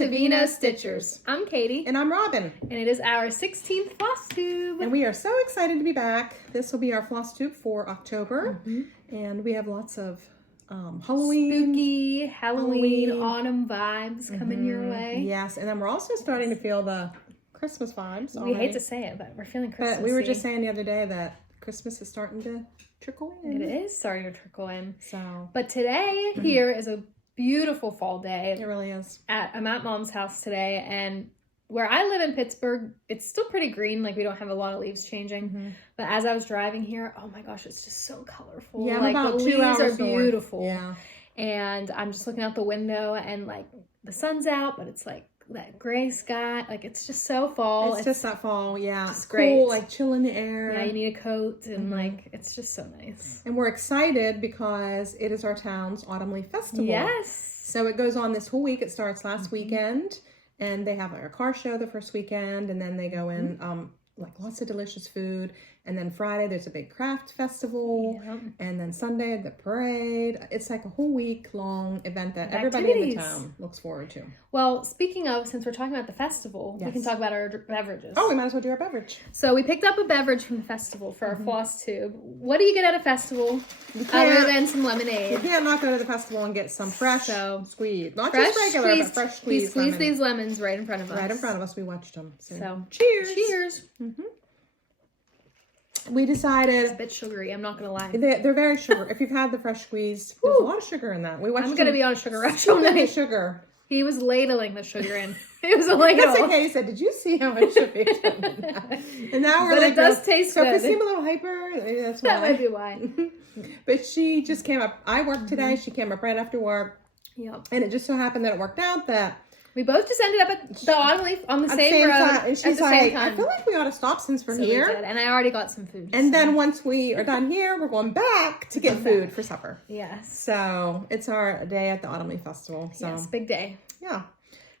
to Vino Stitchers. I'm Katie. And I'm Robin. And it is our 16th Flosstube. And we are so excited to be back. This will be our Flosstube for October. And we have lots of Halloween. Spooky, Halloween, autumn vibes coming your way. Yes, and then we're also starting to feel the Christmas vibes already. We hate to say it, but we're feeling Christmas. But we were just saying the other day that Christmas is starting to trickle in. It is starting to trickle in. So, but today here is a beautiful fall day. It really is. I'm at Mom's house today, and where I live in Pittsburgh, it's still pretty green. Like, we don't have a lot of leaves changing. But as I was driving here, oh my gosh, it's just so colorful. Yeah, like, about the 2 leaves hours are beautiful. Yeah. And I'm just looking out the window, and like the sun's out, but it's like that gray sky. Like, it's just so fall. It's just that fall, yeah. It's cool, great. like chill in the air. Yeah, you need a coat, and like, it's just so nice. And we're excited because it is our town's Autumn Leaf Festival. Yes. So it goes on this whole week. It starts last weekend, and they have a car show the first weekend, and then they go in like lots of delicious food. And then Friday there's a big craft festival, and then Sunday the parade. It's like a whole week long event that everybody in the town looks forward to. Well, speaking of, since we're talking about the festival, we can talk about our beverages. Oh, we might as well do our beverage. So we picked up a beverage from the festival for our Flosstube. What do you get at a festival other than some lemonade? You can't not go to the festival and get some fresh squeeze. Not fresh just regular, squeezed, but fresh squeezed We squeezed lemon. these lemons right in front of us. Right in front of us. We watched them. So cheers. Cheers. We decided... It's a bit sugary, I'm not going to lie. They're very sugar. If you've had the fresh squeeze, there's a lot of sugar in that. I'm going to be on a sugar rush all night. Sugar. He was ladling the sugar in. It was a ladle. That's okay. He said, "Did you see how much sugar?" And now we're but like, it does taste so good. if we seem a little hyper, that's why. That might be why. But she just came up. I worked today. She came up right after work. Yep. And it just so happened that it worked out that we both just ended up at the Autumn Leaf on the same road time. And she's like, I feel like we ought to stop since we're here. We did. And I already got some food. And then once we are done here, we're going back to get food for supper. Yes. So it's our day at the Autumn Leaf Festival. So yes, big day. Yeah.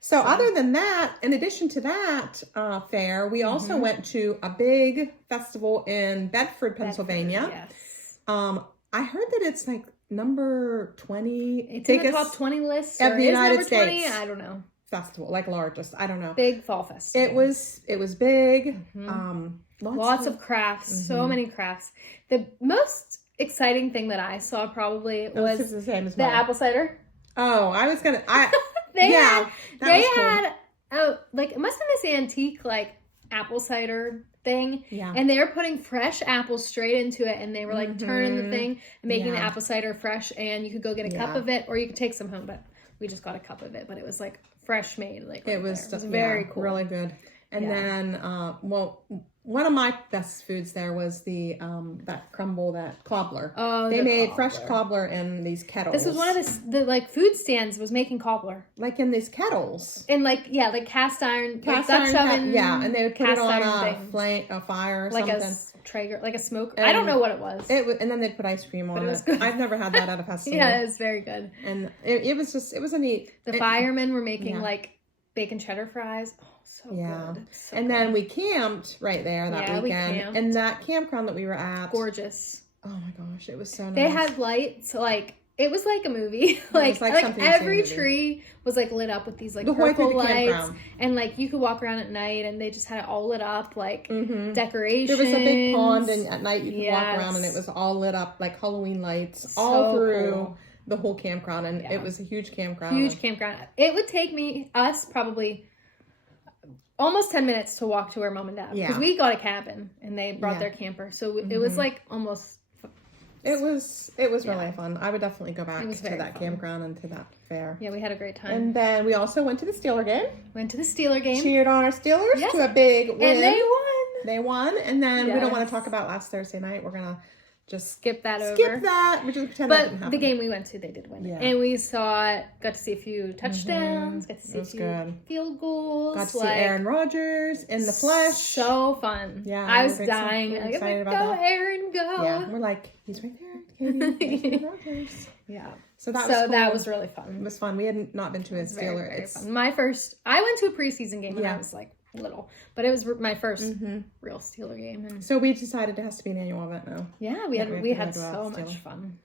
So other than that, in addition to that fair, we also went to a big festival in Bedford, Pennsylvania. Yes. I heard that it's like number 20. It's in the top 20 list of the United States. 20? I don't know. Festival, like largest. I don't know. Big fall festival. It was big. Lots of crafts. So many crafts. The most exciting thing that I saw probably was the same as the mine. apple cider. Oh, I was gonna. They had like, it must have been this antique like apple cider thing. Yeah. And they were putting fresh apples straight into it, and they were like turning the thing and making the apple cider fresh, and you could go get a cup of it or you could take some home, but we just got a cup of it, but it was like fresh made. Like it was very cool. Really good. And then one of my best foods there was the that crumble, that cobbler. Oh, they made fresh cobbler in these kettles. This was one of the like food stands was making cobbler, like in these kettles, and like cast iron, Dutch oven, and they would put it on a fire or like something, a Traeger, like a smoke. I don't know what it was. And then they'd put ice cream on it. I've never had that at a festival. Yeah, it was very good. And it was a neat. The firemen were making like bacon cheddar fries. So good. So and then we camped right there that weekend. And that campground that we were at. Gorgeous. Oh my gosh, it was so nice. They had lights, like, it was like a movie. like every tree was like lit up with these like purple lights. And like you could walk around at night and they just had it all lit up, like decorations. There was a big pond, and at night you could walk around and it was all lit up like Halloween lights all through the whole campground. And it was a huge campground. It would take us probably almost 10 minutes to walk to where Mom and Dad, because we got a cabin and they brought their camper, so it was like almost. It was really fun. I would definitely go back to that campground and to that fair. Yeah, we had a great time. And then we also went to the Steeler game. Cheered on our Steelers to a big win. And they won. And then we don't want to talk about last Thursday night. We're gonna just skip that over. We just pretend that didn't happen. The game we went to, they did win. Yeah. And we got to see a few touchdowns, got to see a few field goals. Got to see Aaron Rodgers in the flesh. So fun. Yeah. I was dying. I was like, go Aaron, go. Yeah, we're like, he's right there. Katie. Rodgers. Yeah. So that was cool. That was really fun. It was fun. We had not been to a Steeler. Very fun. I went to a preseason game when I was like little, but it was my first real Steeler game. And so we decided it has to be an annual event now. Yeah, we had so much fun.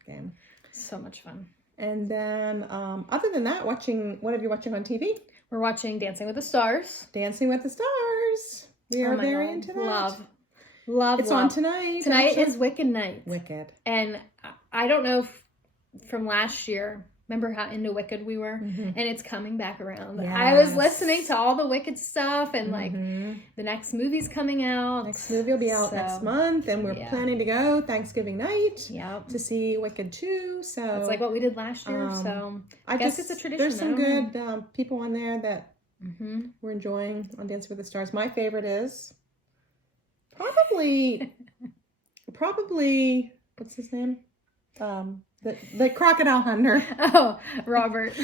So much fun. And then other than that, what have you watching on TV? We're watching Dancing with the Stars. Dancing with the Stars. We are very into that. Love. It's on tonight. Tonight is Wicked night. Wicked. And I don't know from last year. Remember how into Wicked we were? And it's coming back around. Yes. I was listening to all the Wicked stuff and like the next movie's coming out. Next movie will be out next month and we're planning to go Thanksgiving night to see Wicked 2. So it's like what we did last year. So I guess it's a tradition. There's some good people on there that we're enjoying on Dancing with the Stars. My favorite is probably what's his name? The crocodile hunter. Oh, Robert.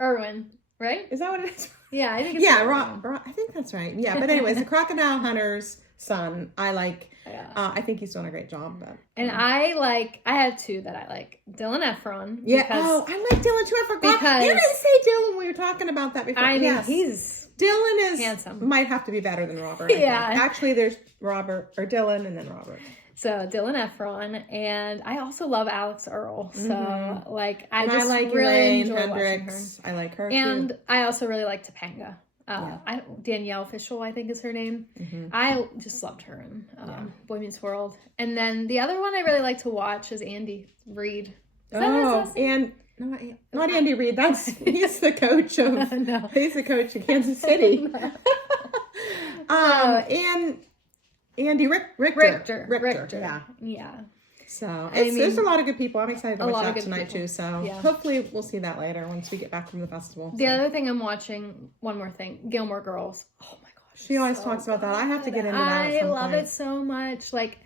Irwin, right? Is that what it is? Yeah, I think it's I think that's right. Yeah, but anyways, the crocodile hunter's son, I like. I think he's doing a great job. But I have two that I like. Dylan Efron. Yeah. Oh, I like Dylan too. I forgot. You didn't say Dylan when we were talking about that before. I mean, Dylan is handsome. Might have to be better than Robert. Actually, there's Dylan and then Robert. So Dylan Efron, and I also love Alex Earle. So like I like really enjoy Hendricks. watching her. I like her and too. I also really like Topanga. Danielle Fishel, I think is her name. I just loved her in Boy Meets World. And then the other one I really like to watch is Andy Reid. Not Andy Reid. He's the coach of he's the coach of Kansas City. And Andy Richter. Yeah. So there's a lot of good people. I'm excited to watch that tonight too. So hopefully we'll see that later once we get back from the festival. The other thing I'm watching, one more thing, Gilmore Girls. Oh my gosh. She always talks about that. I have to get into that. I love it so much. Like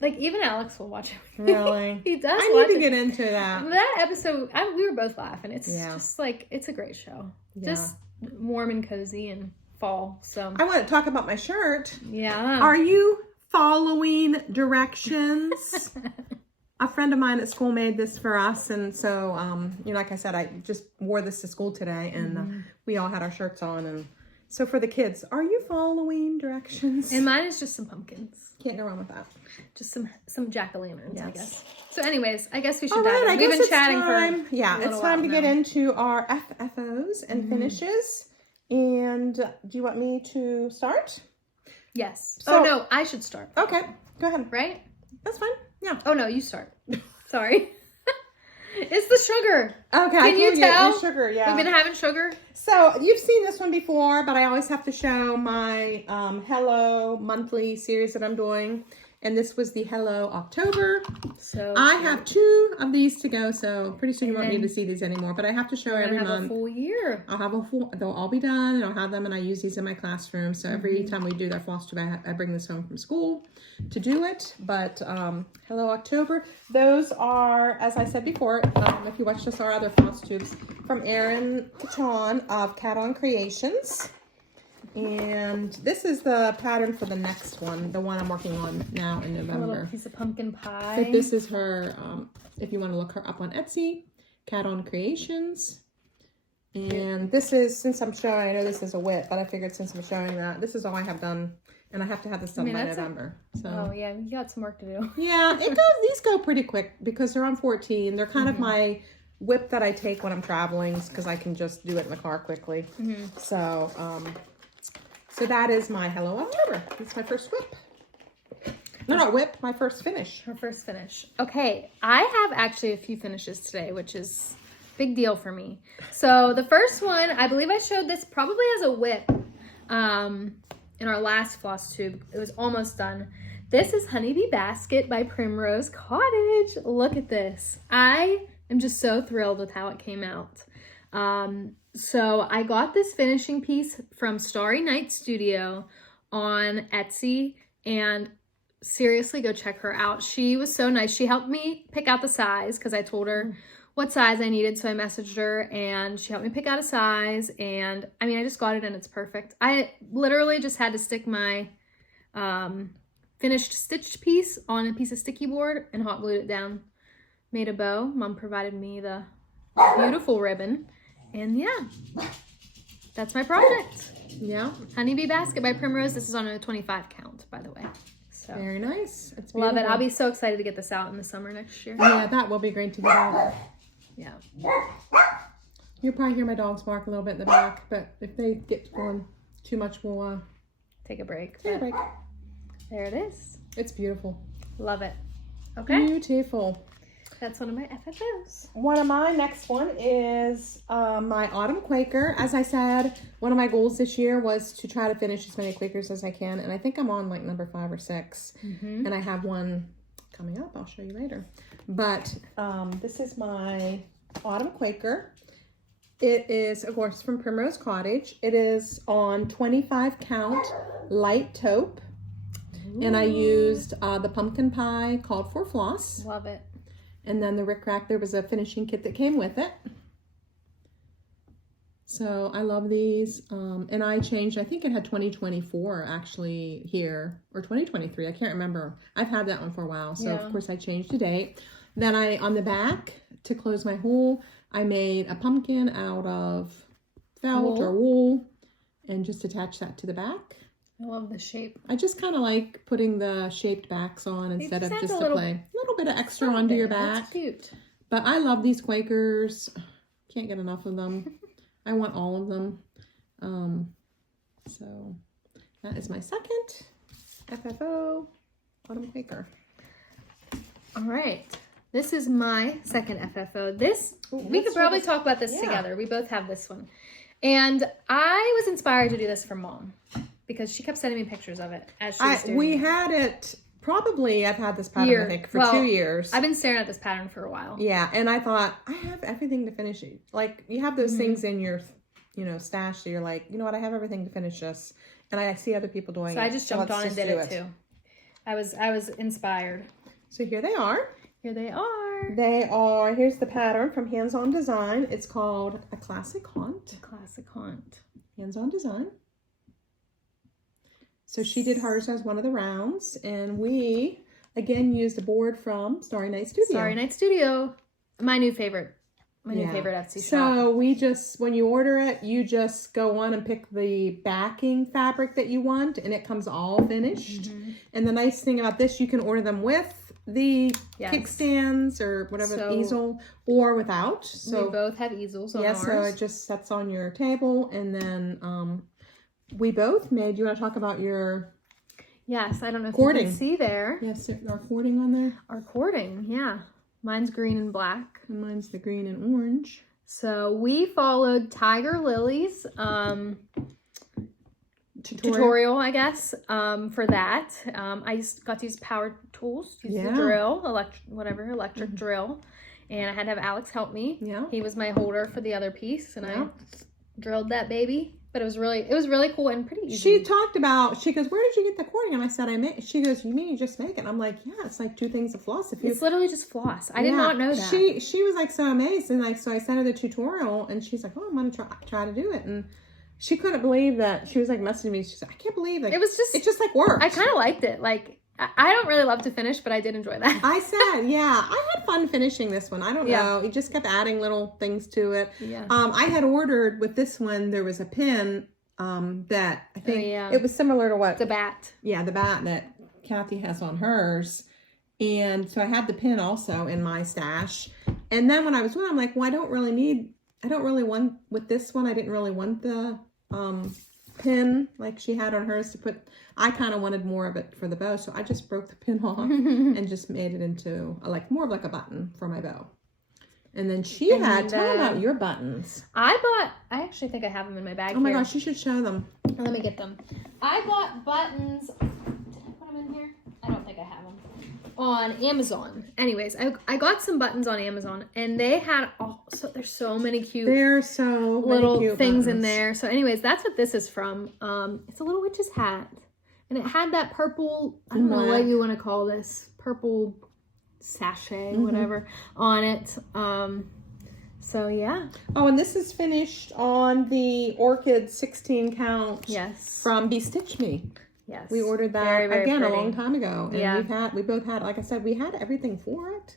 even Alex will watch it. Really? He does. I need to get into that. That episode, we were both laughing. It's just like, it's a great show. Yeah. Just warm and cozy and fall. So I want to talk about my shirt. Yeah. Are you following directions? A friend of mine at school made this for us, and so like I said, I just wore this to school today, and we all had our shirts on. And so for the kids, are you following directions? And mine is just some pumpkins. Can't go wrong with that. Just some jack-o'-lanterns, I guess. So anyways, I guess we should dive in. We've been chatting for it's time to get into our FFOs and finishes. And do you want me to start? Yes. So, no, I should start. Okay, go ahead. Right? That's fine. Yeah. Oh no, you start. Sorry. It's the sugar. Okay. Can you tell? The sugar, yeah. We've been having sugar. So you've seen this one before, but I always have to show my Hello monthly series that I'm doing. And this was the Hello October. So I have 2 of these to go, so pretty soon you won't need to see these anymore. But I have to show every month. A full year. I'll have they'll all be done, and I'll have them, and I use these in my classroom. So every time we do that Flosstube, I bring this home from school to do it. But Hello October. Those are, as I said before, if you watched us, our other Flosstubes from Erin Cachon of Cat On Creations. And this is the pattern for the next one, the one I'm working on now in November. A little piece of pumpkin pie. So this is her, if you want to look her up on Etsy, Cat On Creations. And this is, since I'm showing, I know this is a WIP, but I figured since I'm showing that, this is all I have done. And I have to have this done by November. Oh yeah, you got some work to do. Yeah, these go pretty quick because they're on 14. They're kind of my WIP that I take when I'm traveling because I can just do it in the car quickly. So that is my Hello October. This is my first WIP. No, not WIP, my first finish. Her first finish. Okay, I have actually a few finishes today, which is a big deal for me. So the first one, I believe I showed this probably as a WIP in our last Flosstube. It was almost done. This is Honeybee Basket by Primrose Cottage. Look at this. I am just so thrilled with how it came out. So I got this finishing piece from Starry Night Studio on Etsy, and seriously, go check her out. She was so nice. She helped me pick out the size because I told her what size I needed, so I messaged her, and she helped me pick out a size, and I mean, I just got it, and it's perfect. I literally just had to stick my finished stitched piece on a piece of sticky board and hot glued it down. Made a bow. Mom provided me the beautiful ribbon. And yeah, that's my project. Yeah. Honeybee Basket by Primrose. This is on a 25 count, by the way. So very nice. It's love it. I'll be so excited to get this out in the summer next year. Yeah, that will be great to get out. Yeah. You'll probably hear my dogs bark a little bit in the back, but if they get going too much, we'll take a break. Take a break. There it is. It's beautiful. Love it. Okay. Beautiful. That's one of my FFOs. One of my next one is my Autumn Quaker. As I said, one of my goals this year was to try to finish as many Quakers as I can. And I think I'm on like number 5 or 6. And I have one coming up. I'll show you later. But this is my Autumn Quaker. It is, of course, from Primrose Cottage. It is on 25 count light taupe. Ooh. And I used the pumpkin pie called for floss. Love it. And then the Rick Rack, there was a finishing kit that came with it. So I love these. And I changed, I think it had 2024 actually here, or 2023, I can't remember. I've had that one for a while. So of course I changed the date. Then on the back, to close my hole, I made a pumpkin out of felt or wool and just attached that to the back. I love the shape. I just kind of like putting the shaped backs on instead of just a little bit of extra onto your back. That's cute. But I love these Quakers. Can't get enough of them. I want all of them. So that is my second FFO Autumn Quaker. All right. This is my second FFO. We could probably talk about this together. We both have this one. And I was inspired to do this for Mom because she kept sending me pictures of it as she was doing We had it, probably, I've had this pattern, I think, for 2 years. I've been staring at this pattern for a while. Yeah, and I thought, I have everything to finish it. Like, you have those things in your, stash, so you're like, you know what, I have everything to finish this. And I see other people doing it. So I just jumped on and did it too. I was inspired. So here they are. Here they are. Here's the pattern from Hands On Design. It's called A Classic Haunt. A Classic Haunt. Hands On Design. So she did hers as one of the rounds. And we, again, used a board from Starry Night Studio. Starry Night Studio. My new favorite. My new favorite Etsy shop. So we just, when you order it, you just go on and pick the backing fabric that you want. And it comes all finished. And the nice thing about this, you can order them with the kickstands or whatever, easel, or without. So we both have easels on ours. So it just sets on your table. And then we both made, you want to talk about your Yes, I don't know if you can see there. Yes, our cording on there. Our cording, yeah. Mine's green and black. And mine's the green and orange. So we followed Tiger Lily's tutorial, I guess, for that. I got to use power tools, use the drill, electric drill. And I had to have Alex help me. Yeah. He was my holder for the other piece, and I drilled that baby. But it was really cool and pretty easy. She talked about, she goes, where did you get the cording? And I said, I made. She goes, you mean you just make it? And I'm like, yeah, it's like 2 things of floss. It's literally just floss. I did not know that. She was like so amazed, and like so I sent her the tutorial, and she's like, oh, I'm gonna try to do it, and she couldn't believe that. She was like messaging me. She's like, I can't believe it just like worked. I kind of liked it. Like, I don't really love to finish, but I did enjoy that. I said, I had fun finishing this one. I don't know. You just kept adding little things to it. Yeah. I had ordered with this one, there was a pin that I think it was similar to what? The bat. Yeah, the bat that Kathy has on hers. And so I had the pin also in my stash. And then when I was doing it, I'm like, well, I don't really want, with this one, I didn't really want the pin like she had on hers to put. I kind of wanted more of it for the bow, so I just broke the pin off and just made it into more of like a button for my bow. And then tell me about your buttons. I actually think I have them in my bag. Oh my gosh, you should show them. Let me get them. I bought buttons. Did I put them in here? I don't think I have them. On Amazon. Anyways, I got some buttons on Amazon, and they had there's so many cute little things in there. So anyways, that's what this is from. It's a little witch's hat, and it had that purple, I don't know what you want to call this, purple sachet, whatever, on it. So yeah. Oh, and this is finished on the Orchid 16 count. Yes. From Be Stitch Me. Yes. We ordered that very, very again pretty. A long time ago. And we both had, like I said, we had everything for it.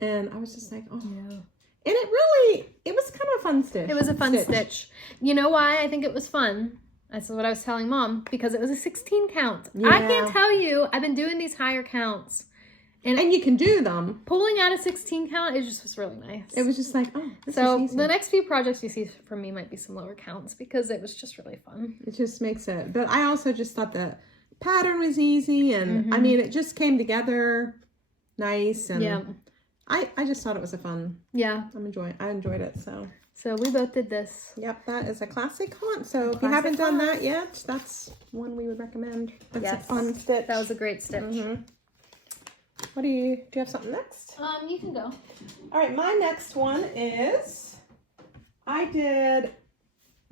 And I was just like, oh. Yeah. And it was kind of a fun stitch. It was a fun stitch. You know why I think it was fun? That's what I was telling Mom, because it was a 16 count. Yeah. I can't tell you, I've been doing these higher counts. And you can do them. Pulling out a 16 count, it just was really nice. It was just like, oh, this is easy. The next few projects you see from me might be some lower counts because it was just really fun. It just makes it. But I also just thought the pattern was easy. And I mean, it just came together nice. And I just thought it was a fun. Yeah. I enjoyed it. So we both did this. Yep, that is a classic haunt. So if you haven't done that yet, that's one we would recommend. That's a fun stitch. That was a great stitch. What do you have something next? You can go. All right, my next one is I did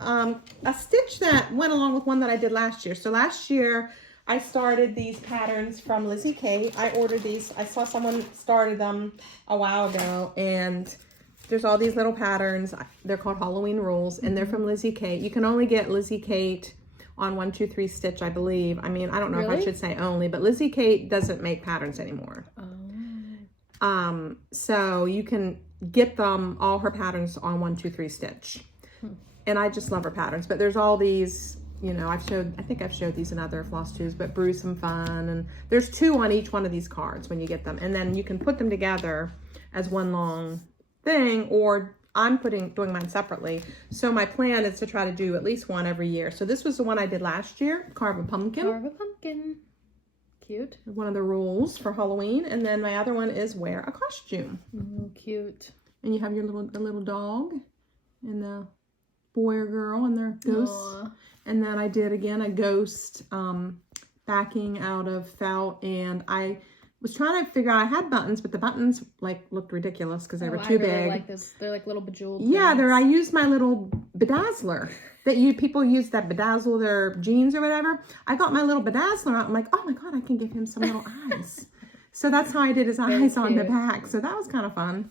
a stitch that went along with one that I did last year. So last year I started these patterns from Lizzie Kate. I ordered these. I saw someone started them a while ago, and there's all these little patterns. They're called Halloween Rules, and they're from Lizzie Kate. You can only get Lizzie Kate on 1-2-3 Stitch, I believe. I mean, I don't know if I should say only, but Lizzie Kate doesn't make patterns anymore. So you can get them, all her patterns on 1-2-3 Stitch. And I just love her patterns. But there's all these, you know, I think I've showed these in other Flosstubes, but Brew Some Fun. And there's 2 on each one of these cards when you get them. And then you can put them together as one long thing, or I'm doing mine separately. So my plan is to try to do at least one every year. So this was the one I did last year, Carve a Pumpkin. Carve a pumpkin. Cute. One of the rules for Halloween. And then my other one is wear a costume. Oh, cute. And you have your little dog and the boy or girl and their ghosts. Aww. And then I did again a ghost backing out of felt, and I was trying to figure out, I had buttons, but the buttons like looked ridiculous because they were too big. I really like this. They're like little bejeweled things. I used my little bedazzler that people use that bedazzle their jeans or whatever. I got my little bedazzler out. I'm like, oh my God, I can give him some little eyes. So that's how I did his eyes on the back. So that was kind of fun.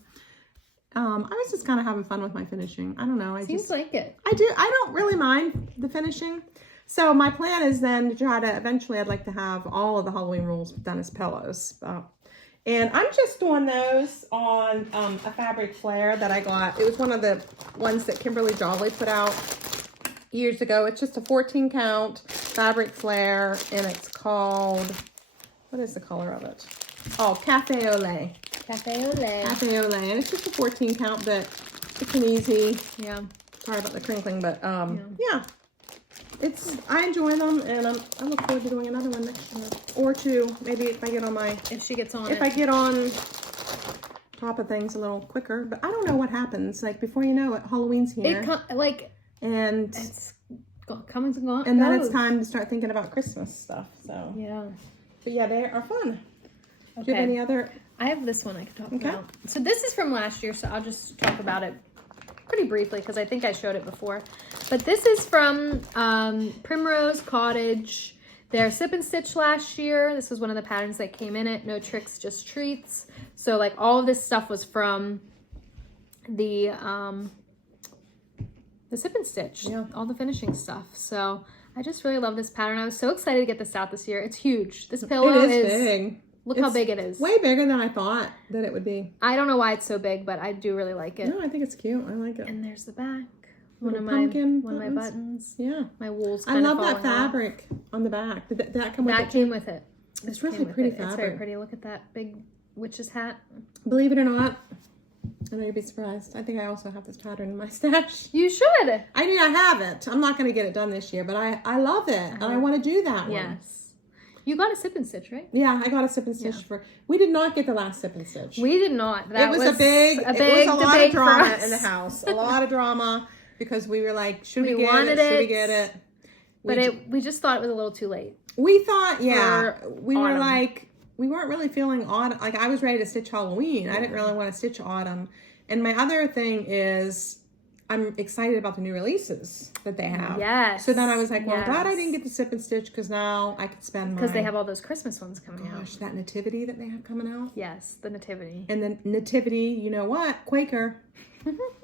I was just kind of having fun with my finishing. I don't know. Seems like it. I do. I don't really mind the finishing. So my plan is then to try to, eventually I'd like to have all of the Halloween rules done as pillows. And I'm just doing those on a fabric flare that I got. It was one of the ones that Kimberly Jolly put out years ago. It's just a 14 count fabric flare, and it's called, what is the color of it? Oh, Cafe au lait. Cafe au lait. Cafe au lait. And it's just a 14 count, but it's an easy. Yeah. Sorry about the crinkling, but yeah. I enjoy them, and I look forward to doing another one next year. Or 2, maybe if I get on I get on top of things a little quicker. But I don't know what happens. Like, before you know it, Halloween's here. And it's coming and gone. And then it's time to start thinking about Christmas stuff. So yeah. But yeah, they are fun. Okay. Do you have any other? I have this one I can talk about. So this is from last year, so I'll just talk about it pretty briefly because I think I showed it before. But this is from Primrose Cottage. Their Sip and Stitch last year. This was one of the patterns that came in it. No tricks, just treats. So like all of this stuff was from the Sip and Stitch. Yeah. All the finishing stuff. So I just really love this pattern. I was so excited to get this out this year. It's huge. This pillow is big. Look how big it is. Way bigger than I thought that it would be. I don't know why it's so big, but I do really like it. No, I think it's cute. I like it. And there's the back. One of my buttons. Yeah. My wool's I love that fabric on the back. Did that come with it? That came with it. It's really pretty fabric. It's very pretty. Look at that big witch's hat. Believe it or not, I know you'd be surprised. I think I also have this pattern in my stash. You should. I mean, I have it. I'm not going to get it done this year, but I love it. And I want to do that one. Yes. You got a Sip and Stitch, right? Yeah, I got a Sip and Stitch we did not get the last Sip and Stitch. We did not. It was a lot of drama in the house. A lot of drama because we were like, should we get it? Should we get it? But we just thought it was a little too late. We thought, we were like, we weren't really feeling autumn. Like, I was ready to stitch Halloween. I didn't really want to stitch autumn. And my other thing is, I'm excited about the new releases that they have. Yes. So then I was like, well, I'm glad I didn't get the Sip and Stitch because now I could spend because they have all those Christmas ones coming out. Gosh, that Nativity that they have coming out. Yes, the Nativity. And the Nativity, you know what? Quaker.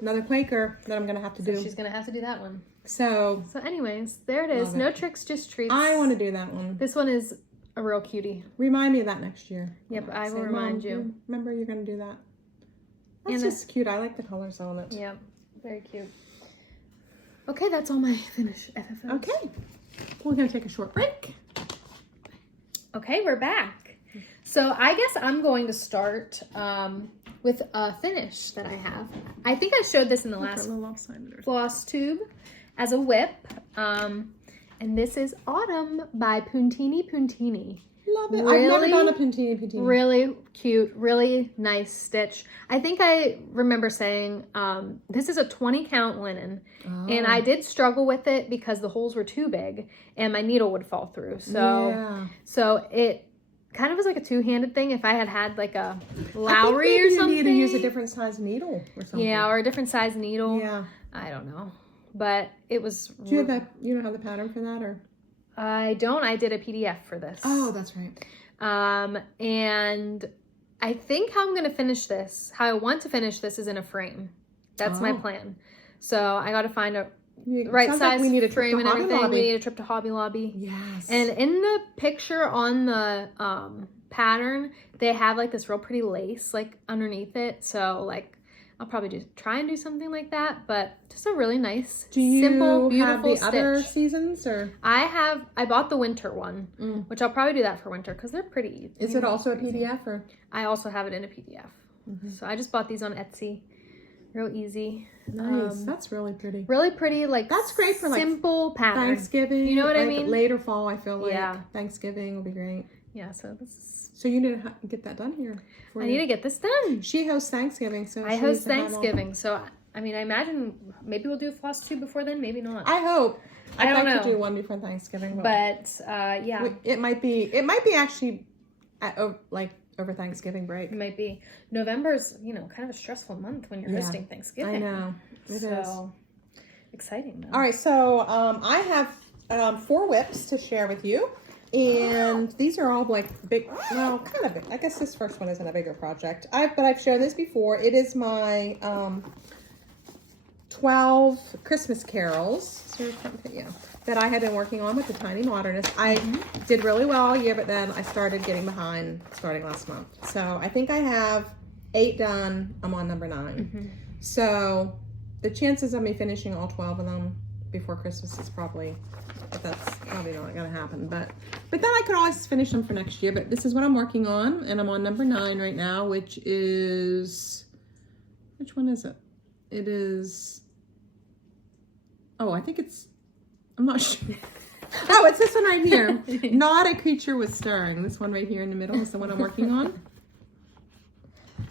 Another Quaker that I'm going to have to do. She's going to have to do that one. So anyways, there it is. No tricks, just treats. I want to do that one. This one is a real cutie. Remind me of that next year. Yep, I will remind you. Remember, you're going to do that. That's just cute. I like the colors on it. Yep, very cute. Okay, that's all my finished FFOs. Okay, we're going to take a short break. Okay, we're back. So I guess I'm going to start with a finish that I have. I think I showed this in the last Flosstube as a whip. And this is Autumn by Puntini. Love it. I've never done a Puntini. Really cute, really nice stitch. I think I remember saying this is a 20 count linen. And I did struggle with it because the holes were too big and my needle would fall through. So it kind of was like a two-handed thing. If I had like a Lowry or something. You need to use a different size needle or something. Yeah, or a different size needle. Yeah. I don't know. But it was... Do you have that? You don't have the pattern for that, or? I don't. I did a PDF for this. Oh, that's right. And I think how I'm going to finish this, how I want to finish this is in a frame. That's my plan. So I got to find a right size frame and everything. We need a trip to Hobby Lobby. Yes. And in the picture on the pattern, they have like this real pretty lace like underneath it. So like I'll probably try and do something like that, but just a really nice, simple, beautiful stitch. Other seasons, or I bought the winter one, which I'll probably do that for winter because they're pretty. Is it also a PDF, or? I also have it in a PDF. So I just bought these on Etsy. Real easy. Nice. That's really pretty. Really pretty. Like that's great for like simple pattern. Thanksgiving. You know what I mean? Later fall, I feel like Thanksgiving will be great. Yeah. So this is. So you need to get that done here. I need to get this done. She hosts Thanksgiving, so I host Thanksgiving. So I mean, I imagine maybe we'll do a Flosstube before then. Maybe not. I hope. I'd like know. to do one before Thanksgiving, but yeah, it might be actually over Thanksgiving break. It might be. November's kind of a stressful month when you're hosting Thanksgiving. I know it is exciting though. All right, so I have 4 whips to share with you. And these are all like big, well, kind of big. I guess this first one isn't a bigger project. But I've shown this before. It is my 12 Christmas carols that I had been working on with the Tiny Modernist. I did really well all year, but then I started getting behind starting last month. So I think I have 8 done. I'm on number 9. So the chances of me finishing all 12 of them before Christmas is probably... But that's probably not going to happen. But then I could always finish them for next year. But this is what I'm working on. And I'm on number 9 right now, which is... Which one is it? It is... Oh, I think it's... I'm not sure. Oh, it's this one right here. Not a Creature with Stirring. This one right here in the middle is the one I'm working on.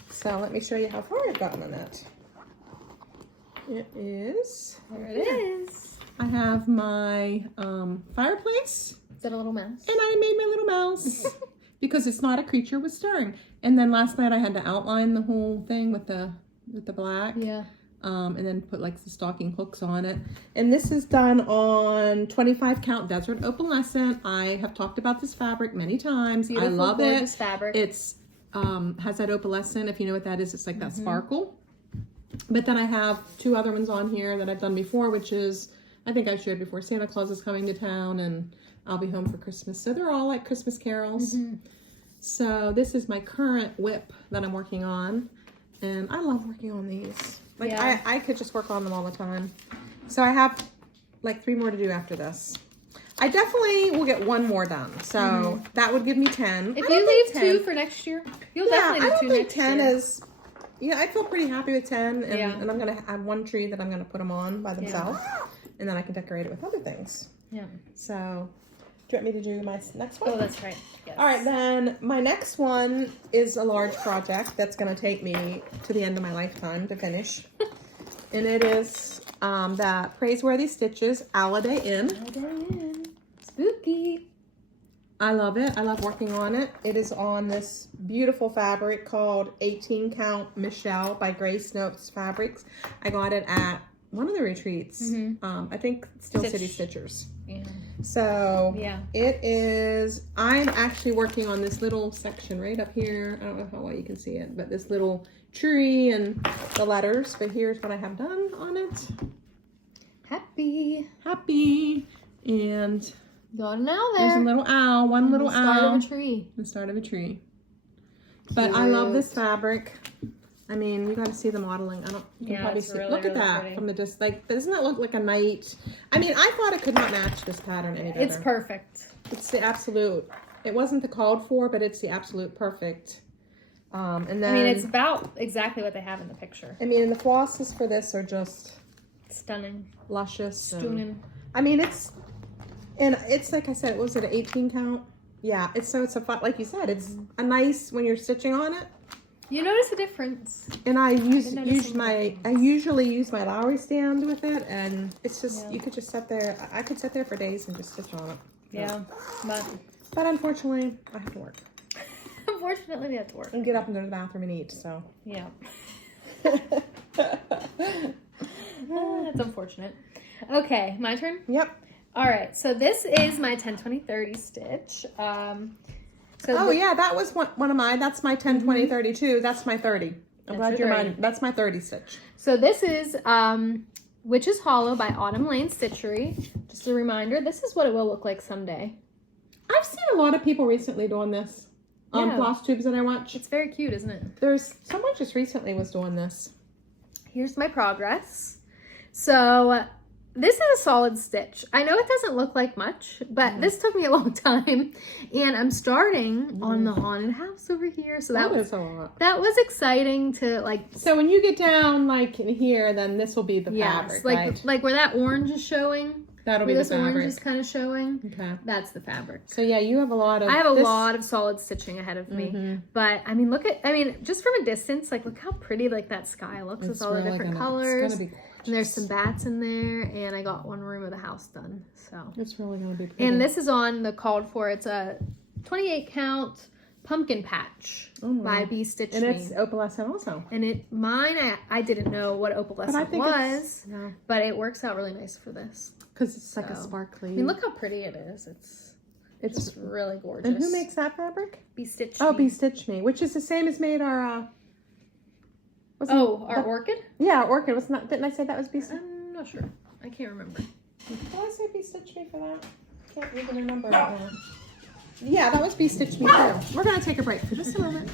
So let me show you how far I've gotten on that. It is... There it is. I have my fireplace. Is that a little mouse? And I made my little mouse because it's not a Creature with Stirring. And then last night I had to outline the whole thing with the black. Yeah. And then put like the stocking hooks on it. And this is done on 25 count Desert Opalescent. I have talked about this fabric many times. Beautiful, I love it. Fabric. It's has that opalescent. If you know what that is, it's like that sparkle. But then I have 2 other ones on here that I've done before, which is, I think I showed before, Santa Claus is coming to town and I'll be home for Christmas. So they're all like Christmas carols. So this is my current whip that I'm working on. And I love working on these. Like I could just work on them all the time. So I have like 3 more to do after this. I definitely will get 1 more done. So that would give me 10. If you leave 2 for next year, you'll definitely do 2 next year. 10 is... Yeah, I feel pretty happy with 10. And I'm going to have 1 tree that I'm going to put them on by themselves. And then I can decorate it with other things. Yeah. So, do you want me to do my next one? Oh, that's right. Yes. All right, then my next one is a large project that's going to take me to the end of my lifetime to finish. And it is that Praiseworthy Stitches Holiday Inn. Holiday Inn. Spooky. I love it. I love working on it. It is on this beautiful fabric called 18 Count Michelle by Grace Notes Fabrics. I got it at one of the retreats. I think Steel City Stitchers. Yeah. So it is, I'm actually working on this little section right up here. I don't know how well you can see it, but this little tree and the letters. But here's what I have done on it. Happy. And got an owl there. There's a little owl, one little owl. The start of a tree. The start of a tree. But I love this fabric. I mean, you got to see the modeling. You can probably see. Really, look at that pretty. From the just like. Doesn't that look like a night? I mean, I thought it could not match this pattern any better. It's perfect. It's the absolute It wasn't the called for, but it's the absolute perfect. And then I mean, it's about exactly what they have in the picture. I mean, and the flosses for this are just stunning, luscious, stunning. I mean, it's like I said, was it an 18 count? Yeah, it's a fun, like you said, it's a nice when you're stitching on it. You notice a difference. And I usually use my Lowry stand with it, and it's just you could just sit there. I could sit there for days and just stitch on it. Yeah, but unfortunately, I have to work. Unfortunately, we have to work and get up and go to the bathroom and eat. So yeah, that's unfortunate. Okay, my turn. Yep. All right, so this is my 10, 20, 30 stitch. Yeah, that was one of mine. That's my 10, 20, 32. That's my 30. I'm glad you're mine. That's my 30 stitch. So this is Witch's Hollow by Autumn Lane Stitchery. Just a reminder, this is what it will look like someday. I've seen a lot of people recently doing this on Flosstubes that I watch. It's very cute, isn't it? There's someone just recently was doing this. Here's my progress. So this is a solid stitch. I know it doesn't look like much, but this took me a long time. And I'm starting on the haunted house over here. So that was a lot. That was exciting to like. So when you get down like in here, then this will be the fabric, right? Like where that orange is showing. That'll be the fabric. This orange is kind of showing. Okay. That's the fabric. So yeah, you have a lot of. I have a lot of solid stitching ahead of me. But I mean, just from a distance, like look how pretty like that sky looks with all the different colors. It's gonna be gorgeous. And there's some bats in there, and I got one room of the house done. So it's really gonna be pretty. And this is on the called for. It's a 28 count pumpkin patch by B Stitch and Me. it's opalescent also. And I didn't know what opalescent was, but it works out really nice for this because it's like a sparkly. I mean, look how pretty it is. It's just really gorgeous. And who makes that fabric? B Stitch. Oh, B Stitch Me, which is the same as made our. Our orchid? Yeah, orchid. Didn't I say that was B Stitch? I'm not sure. I can't remember. Did I say B Stitch Me for that? I can't even remember right now. Yeah, that was B Stitch Me too. We're gonna take a break for just a moment.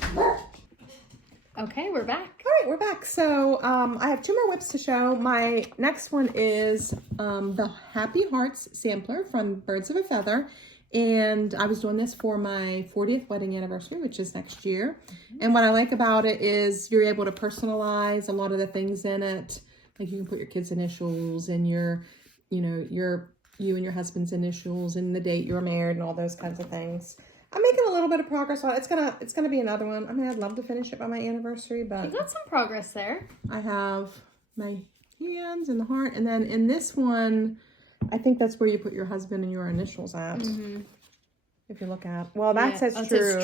Okay, we're back. All right, we're back. So I have 2 more whips to show. My next one is the Happy Hearts sampler from Birds of a Feather. And I was doing this for my 40th wedding anniversary, which is next year. And what I like about it is you're able to personalize a lot of the things in it. Like you can put your kids' initials and you and your husband's initials and the date you were married and all those kinds of things. I'm making a little bit of progress on it. It's gonna be another one. I mean, I'd love to finish it by my anniversary, but you got some progress there. I have my hands and the heart, and then in this one, I think that's where you put your husband and your initials at. If you look at, well, that says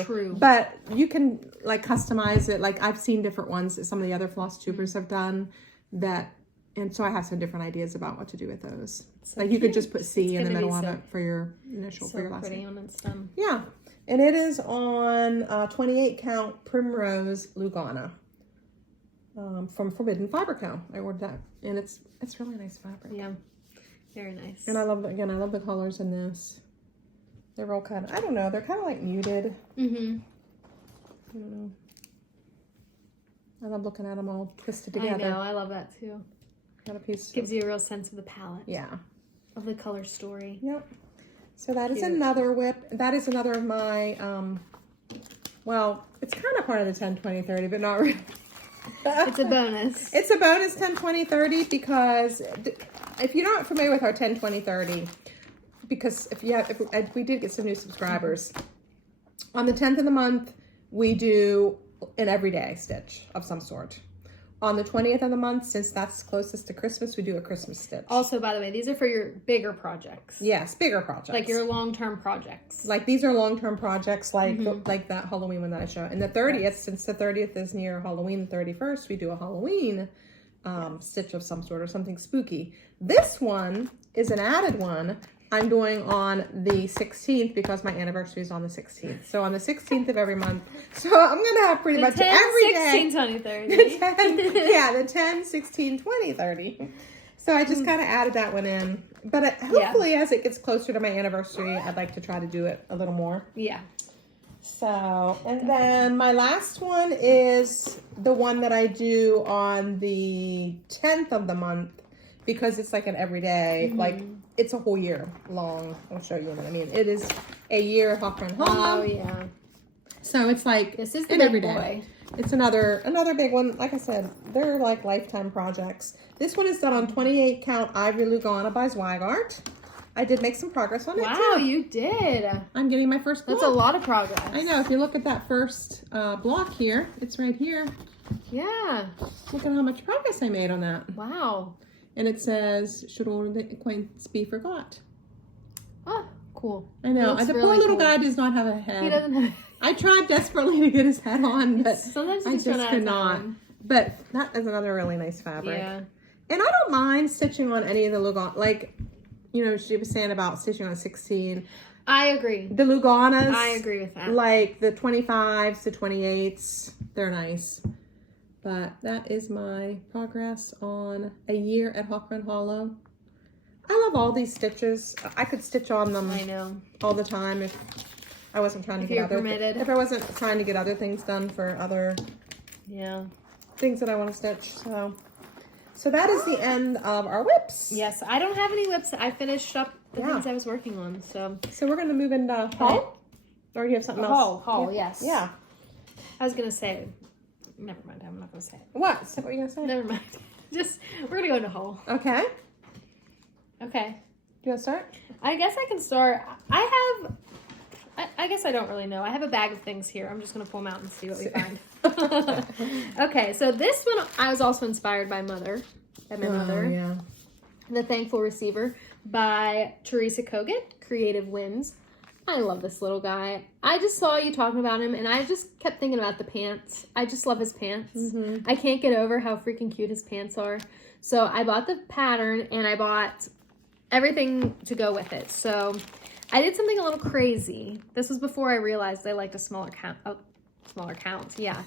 true, but you can like customize it. Like I've seen different ones that some of the other Flosstubers have done that. And so I have some different ideas about what to do with those. So like you could just put C in the middle of it for your initial, for your last name. On its stem. Yeah. And it is on 28 count Primrose Lugana from Forbidden Fiber Co. I ordered that. And it's really nice fabric. Yeah. Very nice. And I love the colors in this. They're all kind of, I don't know, they're kind of like muted. I don't know. I love looking at them all twisted together. I know, I love that too. Got a piece. Gives you a real sense of the palette. Yeah. Of the color story. Yep. So that is another whip. That is another of my, well, it's kind of part of the 10, 20, 30, but not really. It's a bonus. It's a bonus 10, 20, 30 because if you're not familiar with our 10, 20, 30, because if we did get some new subscribers, on the 10th of the month, we do an everyday stitch of some sort. On the 20th of the month, since that's closest to Christmas, we do a Christmas stitch. Also, by the way, these are for your bigger projects. Yes, bigger projects. Like your long-term projects. Like these are long-term projects like that Halloween one that I showed. And the 30th, since the 30th is near Halloween, the 31st, we do a Halloween stitch of some sort or something spooky. This one is an added one I'm doing on the 16th because my anniversary is on the 16th. So on the 16th of every month. So I'm going to have pretty much 10, every 16, day. 20, 30. The 10, 16, 20, 30. So I just kind of added that one in. But hopefully as it gets closer to my anniversary, I'd like to try to do it a little more. Yeah. So, and then my last one is the one that I do on the 10th of the month because it's like an everyday, like it's a whole year long. I'll show you what I mean. It is a year at Hawk Run Hollow. Oh yeah. So it's like this is the big everyday. Boy. It's another big one. Like I said, they're like lifetime projects. This one is done on 28 count Ivory Lugana by Zweigart. I did make some progress on it too. Wow, you did. I'm getting my first block. That's a lot of progress. I know. If you look at that first block here, it's right here. Yeah. Look at how much progress I made on that. Wow. And it says, should old acquaintance be forgot? Oh, cool. I know. The really poor little cool. guy does not have a head. He doesn't have a head. I tried desperately to get his head on, but sometimes I just could not. But that is another really nice fabric. Yeah. And I don't mind stitching on any of the Lugana, like, you know, she was saying about stitching on 16. I agree. The Luganas. I agree with that. Like the 25s, the 28s, they're nice. But that is my progress on a year at Hawk Run Hollow. I love all these stitches. I could stitch on them. I know. All the time if I wasn't trying to get if I wasn't trying to get other things done for other things that I want to stitch. So that is the end of our whips. Yes, I don't have any whips. I finished up the things I was working on. So we're gonna move into haul. Or do you have something else? Haul, yes. Yeah. I was gonna say, never mind. I'm not gonna say it. What? So what are you gonna say? Never mind. We're gonna go into haul. Okay. Okay. Do you want to start? I guess I can start. I guess I don't really know. I have a bag of things here. I'm just going to pull them out and see what we find. Okay, so this one I was also inspired by my mother. Yeah. The Thankful Receiver by Teresa Kogut, Creative Whims. I love this little guy. I just saw you talking about him, and I just kept thinking about the pants. I just love his pants. I can't get over how freaking cute his pants are. So I bought the pattern, and I bought everything to go with it. So I did something a little crazy. This was before I realized I liked a smaller count. Oh, smaller counts, yeah.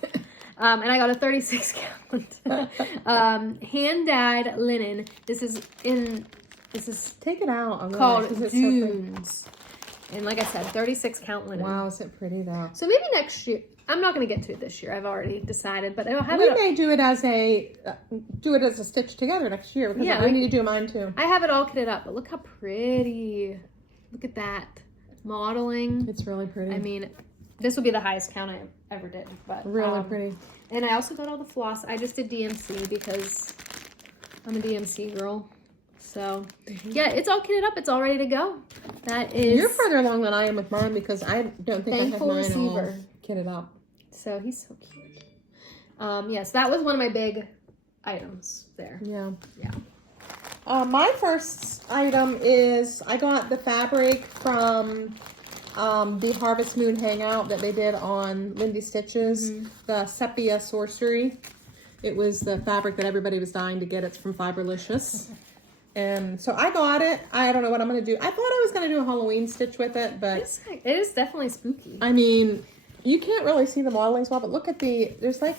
And I got a 36 count. Hand-dyed linen. This is take it out. Called Dunes. And like I said, 36 count linen. Wow, is it pretty though? So maybe next year. I'm not going to get to it this year. I've already decided, but it'll have we may do it as a stitch together next year because I need to do mine too. I have it all kitted up, but look how pretty. Look at that modeling. It's really pretty. I mean, this will be the highest count I ever did, but really pretty. And I also got all the floss. I just did DMC because I'm a DMC girl. So yeah, it's all kitted up. It's all ready to go. That is. You're further along than I am with mine because I don't think Thankful I have mine Receiver. all kitted up. So he's so cute. Yes, that was one of my big items there. Yeah. Yeah. My first item is I got the fabric from the Harvest Moon Hangout that they did on Lindy Stitches, the Sepia Sorcery. It was the fabric that everybody was dying to get. It's from Fiberlicious. And so I got it. I don't know what I'm going to do. I thought I was going to do a Halloween stitch with it, but it is definitely spooky. I mean, you can't really see the modeling as well, but look at there's like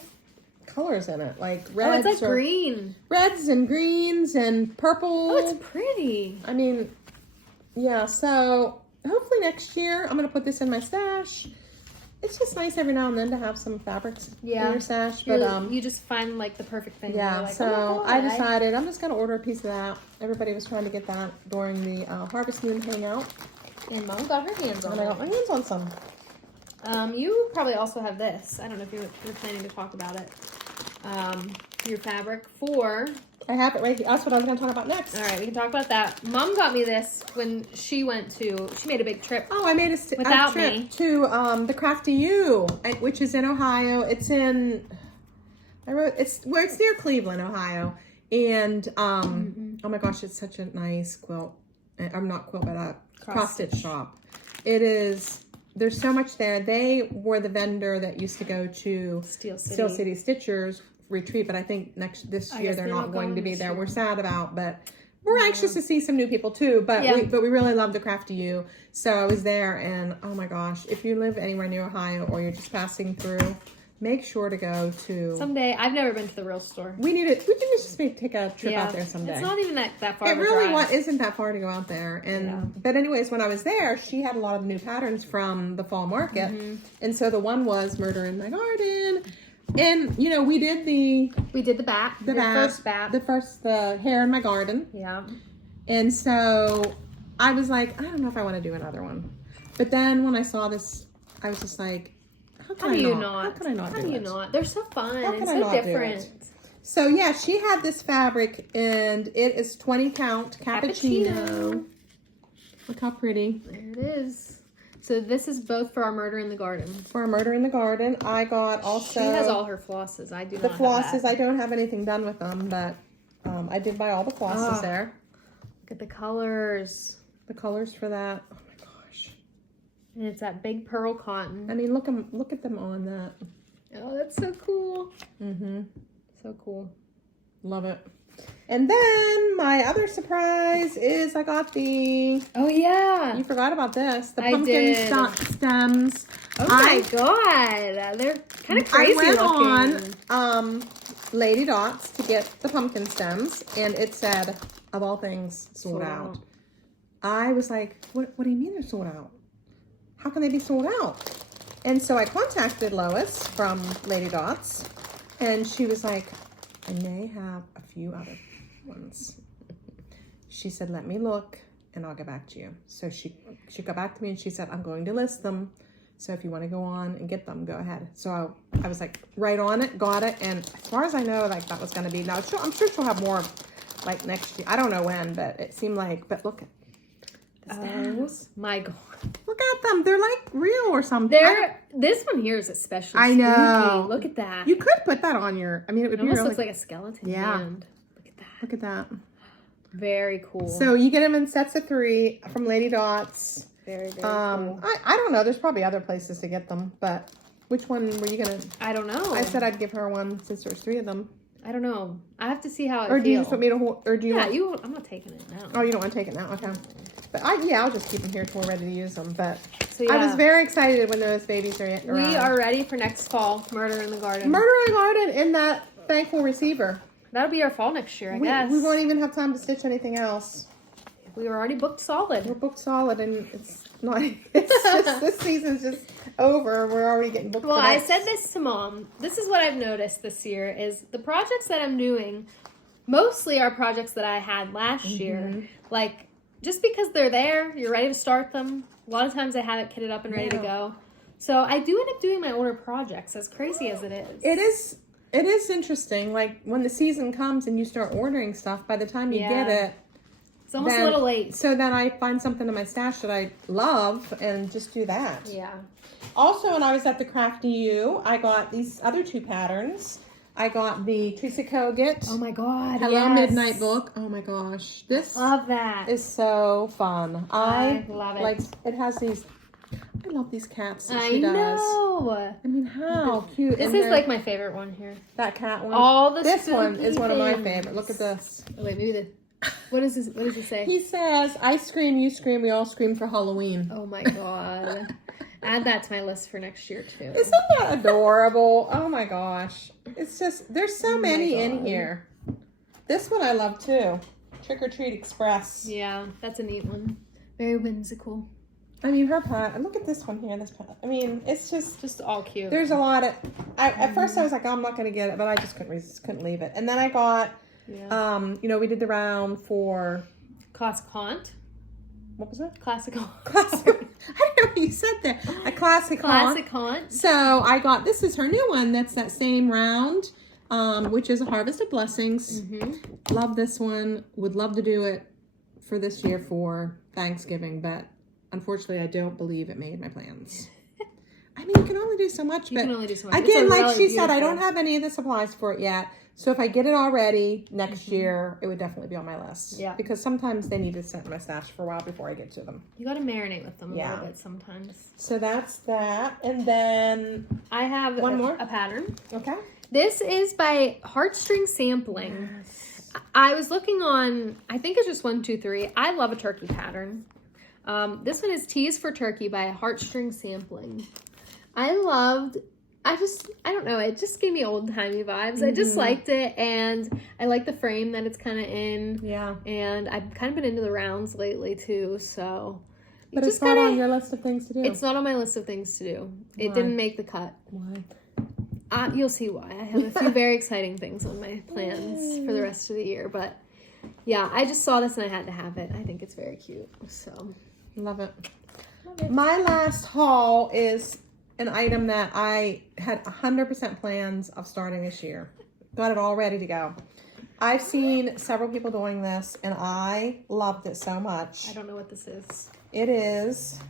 colors in it, like reds. Oh, it's like green. Reds and greens and purple. Oh, it's pretty. I mean, yeah, so hopefully next year I'm going to put this in my stash. It's just nice every now and then to have some fabrics in your stash. But you just find like the perfect thing. Yeah, like, so I decided I'm just going to order a piece of that. Everybody was trying to get that during the Harvest Moon Hangout. And Mom got her hands on it. And I got my hands on some. You probably also have this. I don't know if you were planning to talk about it. Your fabric for... I have it right here. That's what I was going to talk about next. All right, we can talk about that. Mom got me this when she made a big trip. Oh, I made a trip to the Crafty U, which is in Ohio. It's in, it's near Cleveland, Ohio. And, oh my gosh, it's such a nice quilt. I'm not quilt, but a cross-stitch shop. It is, there's so much there. They were the vendor that used to go to Steel City Stitchers retreat, but I think this year they're not going to be there. We're sad about, but we're anxious to see some new people too. But we really love the Crafty U. So I was there, and oh my gosh, if you live anywhere near Ohio or you're just passing through, make sure to go to. Someday, I've never been to the real store. We can just take a trip out there someday. It's not even that far. It really isn't that far to go out there. And but anyways, when I was there, she had a lot of new patterns from the fall market, and so the one was Murder in My Garden. And, you know, we did the bat. The hair in my garden. Yeah. And so I was like, I don't know if I want to do another one. But then when I saw this, I was just like, how can I not? How can I not do it? How do you not? They're so fun. How can it's I so not different. do it? So yeah, she had this fabric and it is 20 count cappuccino. Look how pretty. There it is. So this is both for our Murder in the Garden. For our Murder in the Garden. I got also... She has all her flosses. I do not have the flosses, that. I don't have anything done with them, but I did buy all the flosses there. Look at the colors. The colors for that. Oh my gosh. And it's that big pearl cotton. I mean, look at them on that. Oh, that's so cool. Mm-hmm. So cool. Love it. And then my other surprise is I got the... Oh, yeah. You forgot about this. The pumpkin stems. Oh, my God. They're kind of crazy looking. I went on Lady Dots to get the pumpkin stems, and it said, of all things, sold out. I was like, what do you mean they're sold out? How can they be sold out? And so I contacted Lois from Lady Dots, and she was like, I may have a few other ones. She said, let me look and I'll get back to you. So she got back to me and she said, I'm going to list them. So if you want to go on and get them, go ahead. So I was like right on it, got it. And as far as I know, like that was going to be, now I'm sure she'll have more like next year. I don't know when, but it seemed like, but look at the stems. My God. Look at them. They're like real or something. This one here is especially I know. spooky. Look at that. You could put that on your, I mean, it would be almost really, looks like a skeleton hand. Look at that. Look at that. Very cool. So you get them in sets of 3 from Lady Dots. Very, very cool. I don't know. There's probably other places to get them, but which one were you going to? I don't know. I said I'd give her one since there's 3 of them. I don't know. I have to see how I Or feel. do you just want me to hold, or do you want? I'm not taking it now. Oh, you don't want to take it now? Okay. But I'll just keep them here till we're ready to use them. But so, yeah. I was very excited when those babies are around. We are ready for next fall. Murder in the Garden. Murder in the Garden in that thankful receiver. That'll be our fall next year, I guess. We won't even have time to stitch anything else. We were already booked solid. We're booked solid, and it's not. It's just this season's just over. We're already getting booked. Well, I said this to Mom. This is what I've noticed this year is the projects that I'm doing mostly are projects that I had last year. Like, just because they're there, you're ready to start them. A lot of times I have it kitted up and ready to go. So I do end up doing my older projects, as crazy as it is. It is interesting. Like, when the season comes and you start ordering stuff, by the time you get it, it's almost a little late. So then I find something in my stash that I love and just do that. Yeah. Also, when I was at the Crafty U, I got these other 2 patterns. I got the Teresa Kogut. Oh my God! Hello Midnight book. Oh my gosh, this love that is so fun. I love it. Like it has these. I love these cats that I she does. know. I mean, how cute! This is like my favorite one here. That cat one. This one is one of my favorites. Look at this. Oh, wait, maybe what is this? What does it say? He says, "I scream, you scream, we all scream for Halloween." Oh my God. Add that to my list for next year, too. Isn't that adorable? Oh, my gosh. It's just, there's so many in here. This one I love, too. Trick or Treat Express. Yeah, that's a neat one. Very whimsical. I mean, her pot. Look at this one here. This pot. I mean, it's just all cute. There's a lot of, at first I was like, oh, I'm not going to get it, but I just couldn't leave it. And then I got, you know, we did the round for... Classic Haunt. What was it? Classic Haunt. Classic. I don't know what you said there. A Classic Haunt. So I got, this is her new one. That's that same round, which is a Harvest of Blessings. Love this one. Would love to do it for this year for Thanksgiving, but unfortunately I don't believe it made my plans. I mean, you can only do so much. You can only do so much. Again, like she said, I don't have any of the supplies for it yet. So if I get it already next year, it would definitely be on my list. Yeah. Because sometimes they need to sit in my stash for a while before I get to them. You got to marinate with them a little bit sometimes. So that's that. And then I have one more pattern. Okay. This is by Heartstring Sampling. Yes. I was looking on, I think it's just 1, 2, 3. I love a turkey pattern. This one is Tees for Turkey by Heartstring Sampling. I don't know, it just gave me old-timey vibes. I just liked it, and I like the frame that it's kind of in. Yeah. And I've kind of been into the rounds lately, too, so... But it's not on your list of things to do. It's not on my list of things to do. It didn't make the cut. Why? You'll see why. I have a few very exciting things on my plans for the rest of the year. But yeah, I just saw this and I had to have it. I think it's very cute. So love it. My last haul is an item that I had 100% plans of starting this year. Got it all ready to go. I've seen several people doing this and I loved it so much. I don't know what this is. It is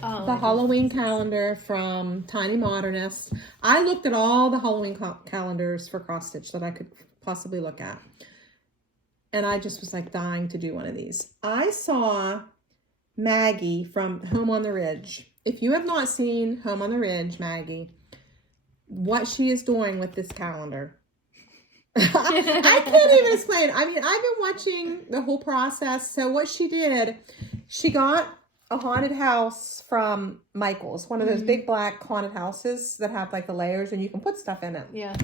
the Halloween calendar from Tiny Modernist. I looked at all the Halloween calendars for cross stitch that I could possibly look at. And I just was like dying to do one of these. I saw Maggie from Home on the Ridge. If you have not seen Home on the Ridge, Maggie, what she is doing with this calendar. I can't even explain. I mean, I've been watching the whole process. So what she did, she got a haunted house from Michael's, one of those big black haunted houses that have like the layers and you can put stuff in it. Yeah.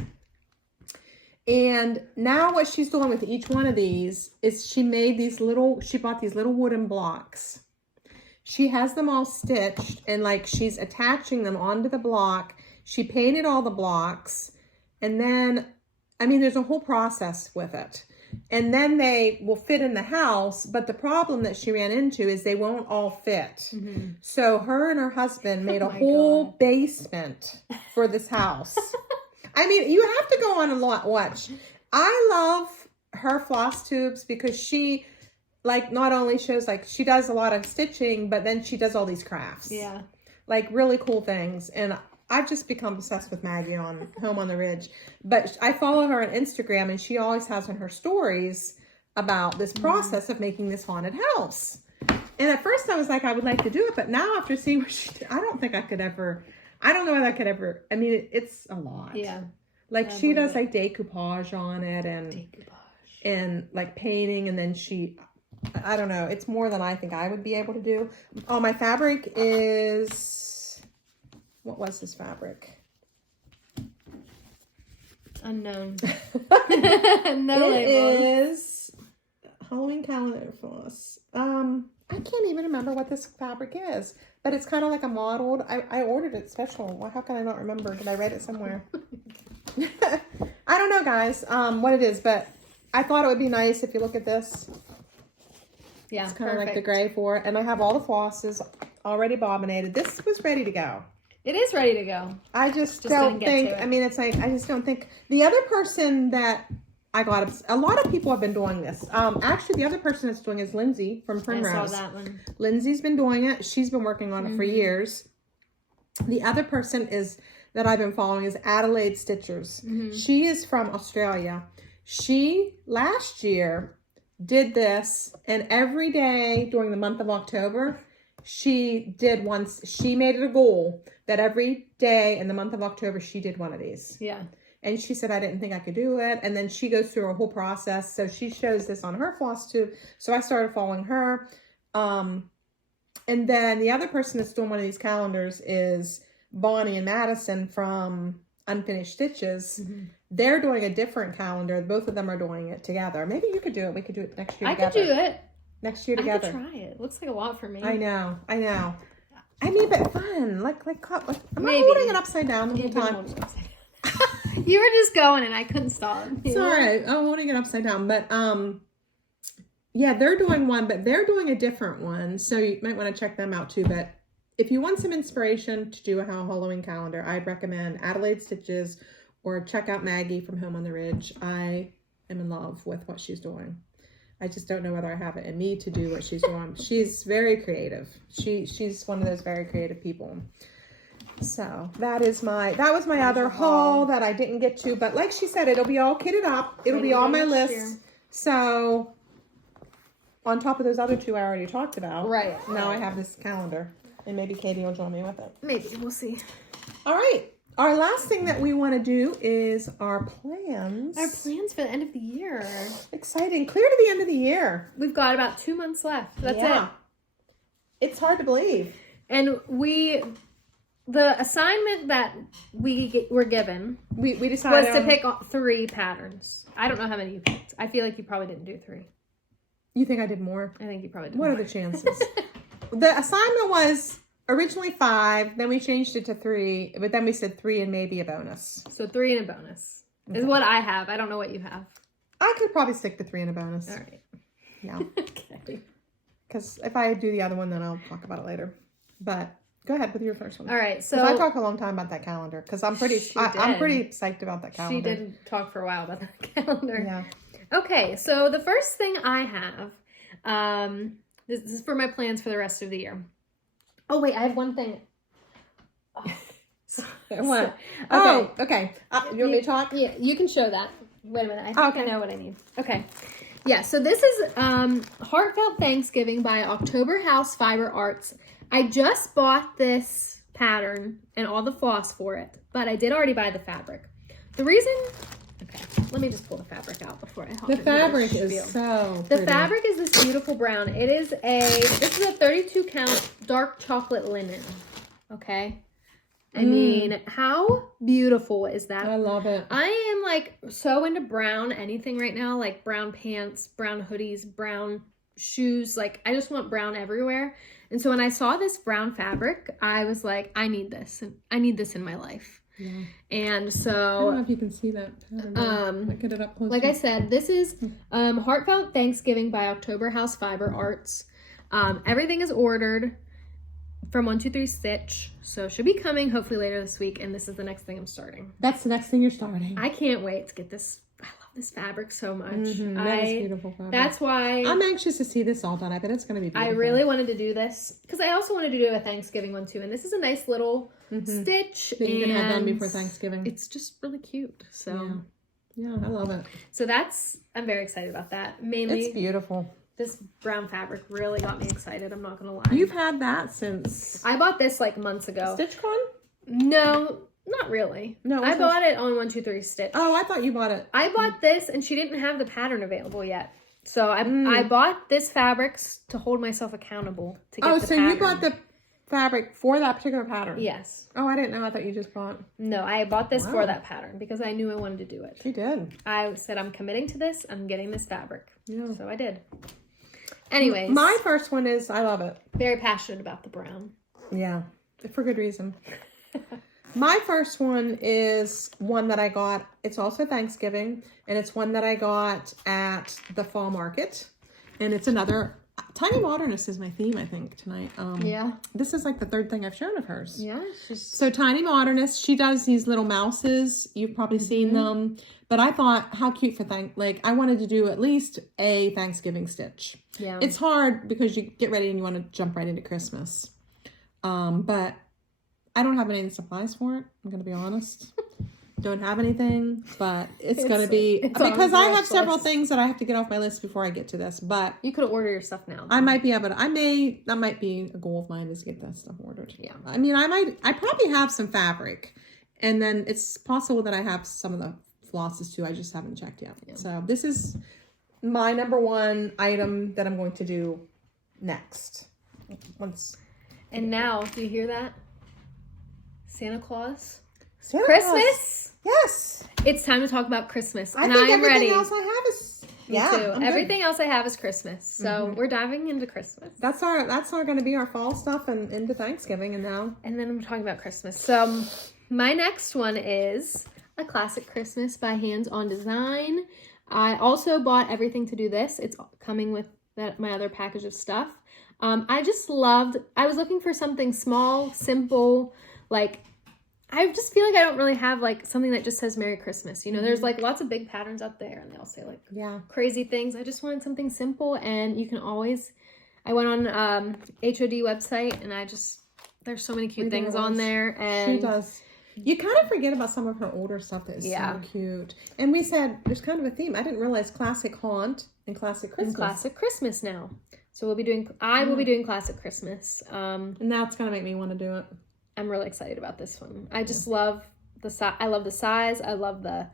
And now what she's doing with each one of these is she bought these little wooden blocks. She has them all stitched and like she's attaching them onto the block. She painted all the blocks and then, I mean, there's a whole process with it. And then they will fit in the house, but the problem that she ran into is they won't all fit. Mm-hmm. So her and her husband made a whole basement for this house. I mean, you have to go on and watch. I love her Flosstubes because she, like, not only shows, like, she does a lot of stitching, but then she does all these crafts. Yeah. Like, really cool things. And I've just become obsessed with Maggie on Home on the Ridge. But I follow her on Instagram, and she always has in her stories about this process of making this haunted house. And at first I was like, I would like to do it. But now after seeing what she did, I don't think I could ever, I don't know whether I could ever, I mean, it's a lot. Yeah. Like she does like decoupage on it and like painting. And then she, I don't know. It's more than I think I would be able to do. Oh, my fabric is, what was this fabric? Unknown. No label. It is Halloween calendar floss. I can't even remember what this fabric is, but it's kind of like a mottled. I ordered it special. Well, how can I not remember? Did I read it somewhere? I don't know, guys, what it is, but I thought it would be nice if you look at this. Yeah, it's kind of like the gray for it, and I have all the flosses already bobbinated. This was ready to go. It is ready to go. I just don't think, I mean, it's like, I just don't think, the other person that I got, a lot of people have been doing this. Actually, the other person that's doing it is Lindsay from Primrose. I saw that one. Lindsay's been doing it. She's been working on it for years. The other person that I've been following is Adelaide Stitchers. She is from Australia. She, last year, did this, and every day during the month of October, she made it a goal that every day in the month of October, she did one of these. Yeah. And she said, I didn't think I could do it. And then she goes through a whole process. So she shows this on her Flosstube. So I started following her. And then the other person that's doing one of these calendars is Bonnie and Madison from Unfinished Stitches. They're doing a different calendar. Both of them are doing it together. Maybe you could do it. We could do it next year together. I could do it. Next year together. I could try it. Looks like a lot for me. I know. I mean, but fun. Like I'm not holding it upside down the whole time. You were just going and I couldn't stop. It's all right. I'm holding it upside down. But yeah, they're doing one, but they're doing a different one. So you might want to check them out too. But if you want some inspiration to do a Halloween calendar, I'd recommend Adelaide Stitches or check out Maggie from Home on the Ridge. I am in love with what she's doing. I just don't know whether I have it in me to do what she's doing. She's very creative. She's one of those very creative people. So that was my other haul that I didn't get to, but like she said, it'll be all kitted up. It'll be on my list. So on top of those other two I already talked about. Right. Now I have this calendar, and maybe Katie will join me with it. Maybe, we'll see. All right. Our last thing that we want to do is our plans. Our plans for the end of the year. Exciting. Clear to the end of the year. We've got about 2 months left. That's it. It's hard to believe. And the assignment that we were given we decided was to pick 3 patterns. I don't know how many you picked. I feel like you probably didn't do 3. You think I did more? I think you probably did What more. are the chances? The assignment was originally 5, then we changed it to 3, but then we said 3 and maybe a bonus. So 3 and a bonus is what I have. I don't know what you have. I could probably stick to 3 and a bonus. All right. Yeah. Okay. Because if I do the other one, then I'll talk about it later. But go ahead with your first one. All right. So I talked a long time about that calendar because I'm pretty psyched about that calendar. She did talk for a while about that calendar. Yeah. Okay. So the first thing I have, this is for my plans for the rest of the year. Oh wait, I have one thing. What? Okay. You want me to talk? Yeah, you can show that. Wait a minute. I think I know what I need. Okay. Yeah, so this is Heartfelt Thanksgiving by October House Fiber Arts. I just bought this pattern and all the floss for it, but I did already buy the fabric. The reason... Okay, let me just pull the fabric out before I hop into this fabric spiel. is so pretty. The fabric is this beautiful brown. This is a 32 count dark chocolate linen. Okay? I mean, how beautiful is that? I love it. I am like so into brown anything right now, like brown pants, brown hoodies, brown shoes. Like I just want brown everywhere. And so when I saw this brown fabric, I was like, I need this. And I need this in my life. Yeah. And so I don't know if you can see that. Get it up close. Like I said, this is Heartfelt Thanksgiving by October House Fiber Arts. Everything is ordered from 123 Stitch, so it should be coming hopefully later this week, and this is the next thing I'm starting. That's the next thing you're starting. I can't wait to get this. I love this fabric so much. That is beautiful fabric. That's why I'm anxious to see this all done. I bet it's going to be beautiful. I really wanted to do this because I also wanted to do a Thanksgiving one too, and this is a nice little stitch that you can have done before Thanksgiving. It's just really cute. So yeah, I love it. So I'm very excited about that. Mainly, it's beautiful. This brown fabric really got me excited. I'm not gonna lie. You've had that since I bought this like months ago. StitchCon? No, not really. No, I bought it on 123 Stitch. Oh, I thought you bought it. I bought this, and she didn't have the pattern available yet. So I bought this fabric to hold myself accountable to get the pattern. You bought the fabric for that particular pattern? Yes. Oh, I didn't know. I thought you just bought. No, I bought this for that pattern because I knew I wanted to do it. You did. I said, I'm committing to this. I'm getting this fabric. Yeah. So I did. Anyways. My first one is, I love it. Very passionate about the brown. Yeah, for good reason. My first one is one that I got. It's also Thanksgiving, and it's one that I got at the fall market. And it's another, Tiny Modernist is my theme, I think, tonight. Yeah. This is like the third thing I've shown of hers. Yeah. So Tiny Modernist, she does these little mouses. You've probably seen them. But I thought, how cute for I wanted to do at least a Thanksgiving stitch. Yeah. It's hard because you get ready and you want to jump right into Christmas. But I don't have any supplies for it. I'm going to be honest. Don't have anything, but it's going to be, because I have several things that I have to get off my list before I get to this, but you could order your stuff now. I might be able to, that might be a goal of mine is to get that stuff ordered. Yeah. I mean, I probably have some fabric, and then it's possible that I have some of the flosses too. I just haven't checked yet. Yeah. So this is my number one item that I'm going to do next. And now, do you hear that? Santa Claus? Christmas? Claus. Yes. It's time to talk about Christmas. I think everything else I have is... Me too. Everything else I have is Christmas. So we're diving into Christmas. That's going to be our fall stuff and into Thanksgiving and now. And then I'm talking about Christmas. So my next one is A Classic Christmas by Hands On Design. I also bought everything to do this. It's coming with my other package of stuff. I was looking for something small, simple, like, I just feel like I don't really have like something that just says Merry Christmas. You know, there's like lots of big patterns out there and they all say like crazy things. I just wanted something simple, and you can always, I went on HOD website and there's so many cute things on there. And she does. You kind of forget about some of her older stuff that is so cute. And we said there's kind of a theme. I didn't realize Classic Haunt and Classic Christmas. And Classic Christmas now. So I will be doing Classic Christmas. And that's going to make me want to do it. I'm really excited about this one. I just love the size. I love the size. I love the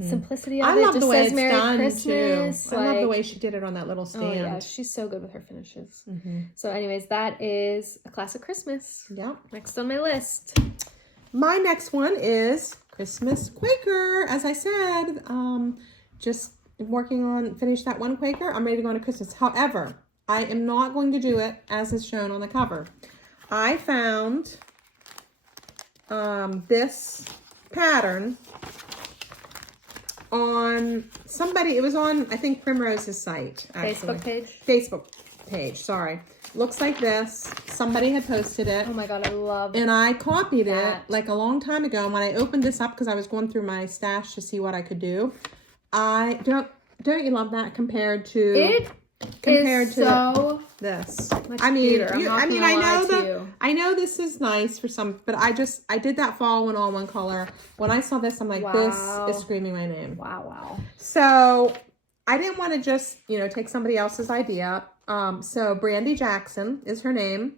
simplicity of it. I love the way it's Merry done Christmas. Too. I love the way she did it on that little stand. Oh yeah, she's so good with her finishes. So anyways, that is A Classic Christmas. Yeah. Next on my list. My next one is Christmas Quaker. As I said, just finish that one Quaker. I'm ready to go into Christmas. However, I am not going to do it as is shown on the cover. I found this pattern on somebody, it was on, I think, Primrose's site, actually. Facebook page, sorry. Looks like this. Somebody had posted it. Oh my God, I love And I copied it like a long time ago. And when I opened this up, because I was going through my stash to see what I could do, I don't you love that compared to so this. Much I mean, cuter. I know this is nice for some, but I did that fall one all one color. When I saw this, I'm like, this is screaming my name. Wow. So I didn't want to just, take somebody else's idea. So Brandy Jackson is her name.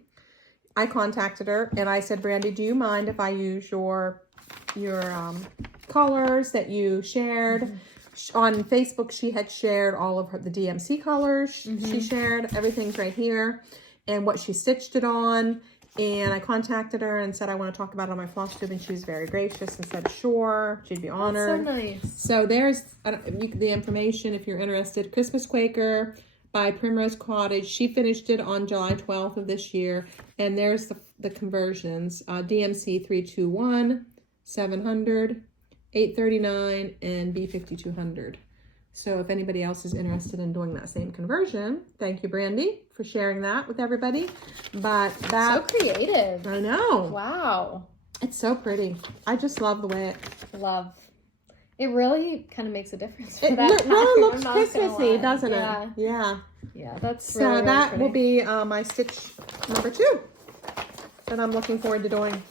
I contacted her and I said, Brandy, do you mind if I use your colors that you shared? Mm-hmm. On Facebook, she had shared all of the DMC colors. She shared everything's right here and what she stitched it on. And I contacted her and said, I want to talk about it on my Flosstube. And she was very gracious and said, sure, she'd be honored. That's so nice. So there's the information if you're interested. Christmas Quaker by Primrose Cottage. She finished it on July 12th of this year. And there's the conversions. DMC 321, 700. 839 and B5200. So if anybody else is interested in doing that same conversion, thank you, Brandy, for sharing that with everybody. But that so creative. I know. Wow. It's so pretty. I just love the way it really kind of makes a difference. It really looks Christmassy, doesn't it? Yeah. Yeah, that's so really, that really will be my stitch number 2 that I'm looking forward to doing.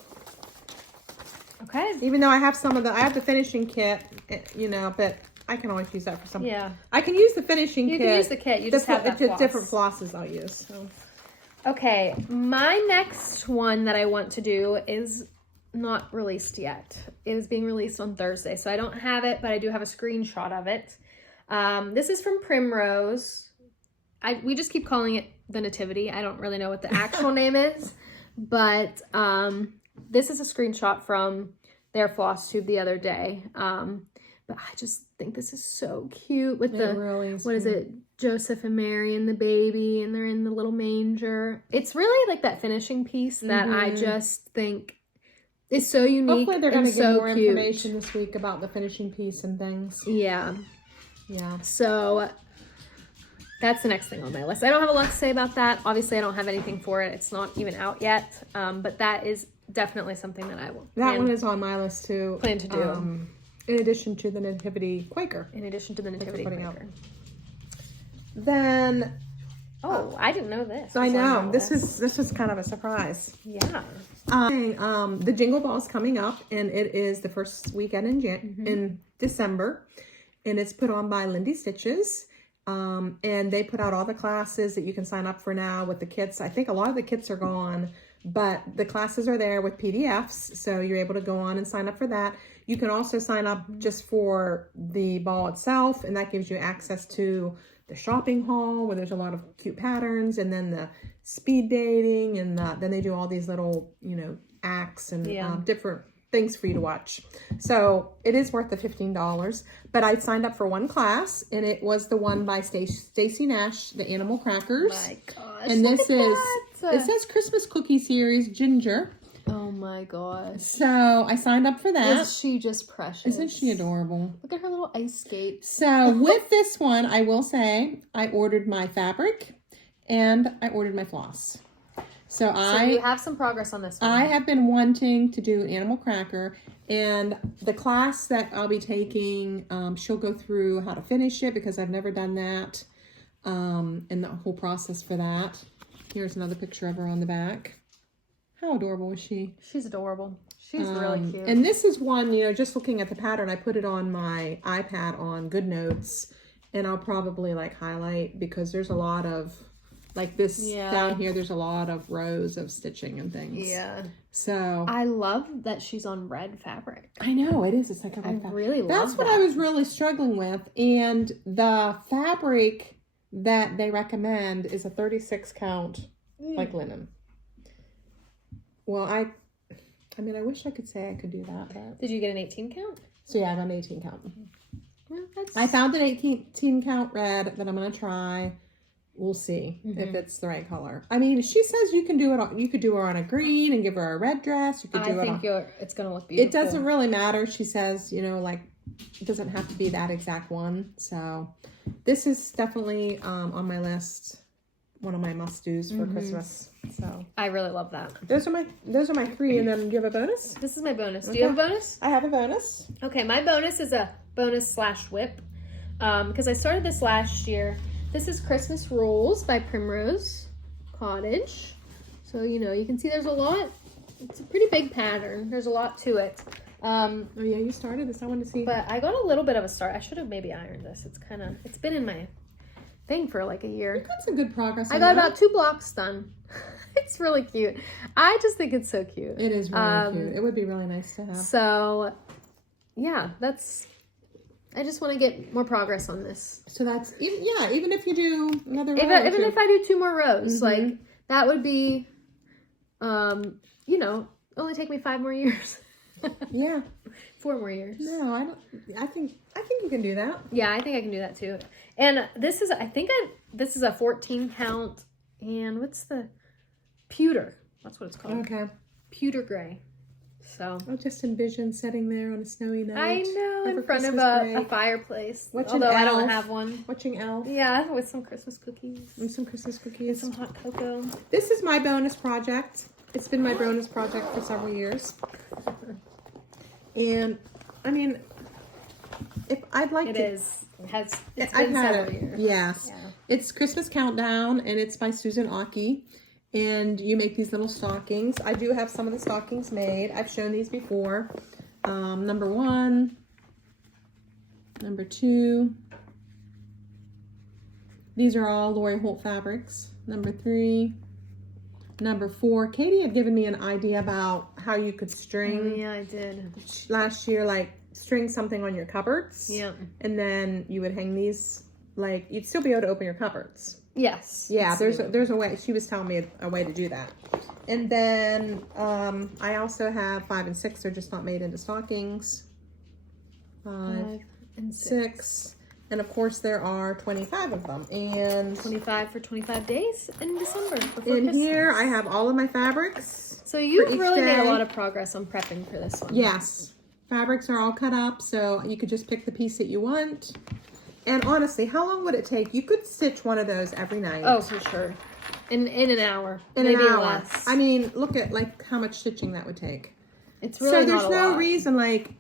Okay. Even though I have I have the finishing kit, but I can always use that for something. Yeah. I can use the finishing kit. You can use the kit. You just have that floss. Different flosses I'll use. So. Okay. My next one that I want to do is not released yet. It is being released on Thursday. So I don't have it, but I do have a screenshot of it. This is from Primrose. We just keep calling it the Nativity. I don't really know what the actual name is, but this is a screenshot from their Flosstube the other day. But I just think this is so cute with is it? Joseph and Mary and the baby, and they're in the little manger. It's really like that finishing piece that I just think is so unique. Hopefully they're going to give more information this week about the finishing piece and things. Yeah. Yeah. So that's the next thing on my list. I don't have a lot to say about that. Obviously, I don't have anything for it. It's not even out yet. But that is definitely something that I will. That one is on my list too. Plan to do. In addition to the Nativity Quaker. Quaker. Then. I didn't know this. I know. This is kind of a surprise. Yeah. The Jingle Ball is coming up, and it is the first weekend in December, and it's put on by Vino Stitchers. And they put out all the classes that you can sign up for now with the kits. I think a lot of the kits are gone, but the classes are there with PDFs, so you're able to go on and sign up for that. You can also sign up just for the ball itself, and that gives you access to the shopping hall where there's a lot of cute patterns, and then the speed dating, and then they do all these little, acts and different things for you to watch. So it is worth the $15, but I signed up for one class, and it was the one by Stacy Nash, the Animal Crackers. Oh my gosh, and it says Christmas Cookie Series Ginger. Oh my gosh. So I signed up for that. Is she just precious? Isn't she adorable? Look at her little ice skate. So with this one, I will say I ordered my fabric and I ordered my floss. So you have some progress on this one. I have been wanting to do Animal Cracker, and the class that I'll be taking, she'll go through how to finish it because I've never done that, and the whole process for that. Here's another picture of her on the back. How adorable is she? She's adorable. She's really cute. And this is one, just looking at the pattern, I put it on my iPad on GoodNotes, and I'll probably highlight because there's a lot of this down here. There's a lot of rows of stitching and things. Yeah. So I love that she's on red fabric. I know it is. It's like a red fabric. I really love That's what I was really struggling with, and the fabric that they recommend is a 36 count linen. Well, I wish I could say I could do that. But... Did you get an 18 count? So yeah, I got an 18 count. Well, I found an 18 count red that I'm going to try. we'll see if it's the right color. I mean, she says you can do it. You could do her on a green and give her a red dress. You could do it's gonna look beautiful. It doesn't really matter. She says, you know, like it doesn't have to be that exact one. So this is definitely on my list. One of my must-dos for Christmas. So I really love that. Those are my 3. And then do you have a bonus? This is my bonus. Do you have a bonus? I have a bonus. Okay, my bonus is a bonus/whip. Because I started this last year. This is Christmas Rules by Primrose Cottage. So, you know, you can see there's a lot. It's a pretty big pattern. There's a lot to it. Oh yeah, you started this. I want to see. But I got a little bit of a start. I should have maybe ironed this. It's been in my thing for like a year. You got some good progress. I got about 2 blocks done. It's really cute. I just think it's so cute. It is really cute. It would be really nice to have. So, yeah, I just want to get more progress on this. So that's even if you do another row. Even if I do 2 more rows, like that would be, you know, only take me 5 more years. Yeah. 4 more years. No, I don't. I think you can do that. Yeah, I think I can do that too. And this is, this is a 14 count. And what's the pewter? That's what it's called. Okay. Pewter gray. So I just envision sitting there on a snowy night. I know, in front of a fireplace. Although I don't have one. Watching Elf. Yeah, with some Christmas cookies. And some Christmas cookies. And some hot cocoa. This is my bonus project. It's been my bonus project for several years. And I mean, if I'd like to. It's been several years. Yes. Yeah. It's Christmas Countdown, and it's by Susan Aki. And you make these little stockings. I do have some of the stockings made. I've shown these before. Number 1. Number 2. These are all Lori Holt fabrics. Number 3. Number 4. Katie had given me an idea about how you could string. Oh, yeah, I did. Last year, like string something on your cupboards. Yeah. And then you would hang these, like you'd still be able to open your cupboards. Yes. Yeah, there's a way. She was telling me a way to do that. And then I also have 5 and 6. They're just not made into stockings. 5 and 6. And of course there are 25 of them. And 25 for 25 days in December. In here I have all of my fabrics. So you've really made a lot of progress on prepping for this one. Yes. Fabrics are all cut up, so you could just pick the piece that you want. And honestly, how long would it take? You could stitch one of those every night. Oh, for sure. In an hour. Maybe less. I mean, look at like how much stitching that would take. It's really not a lot. So there's no reason like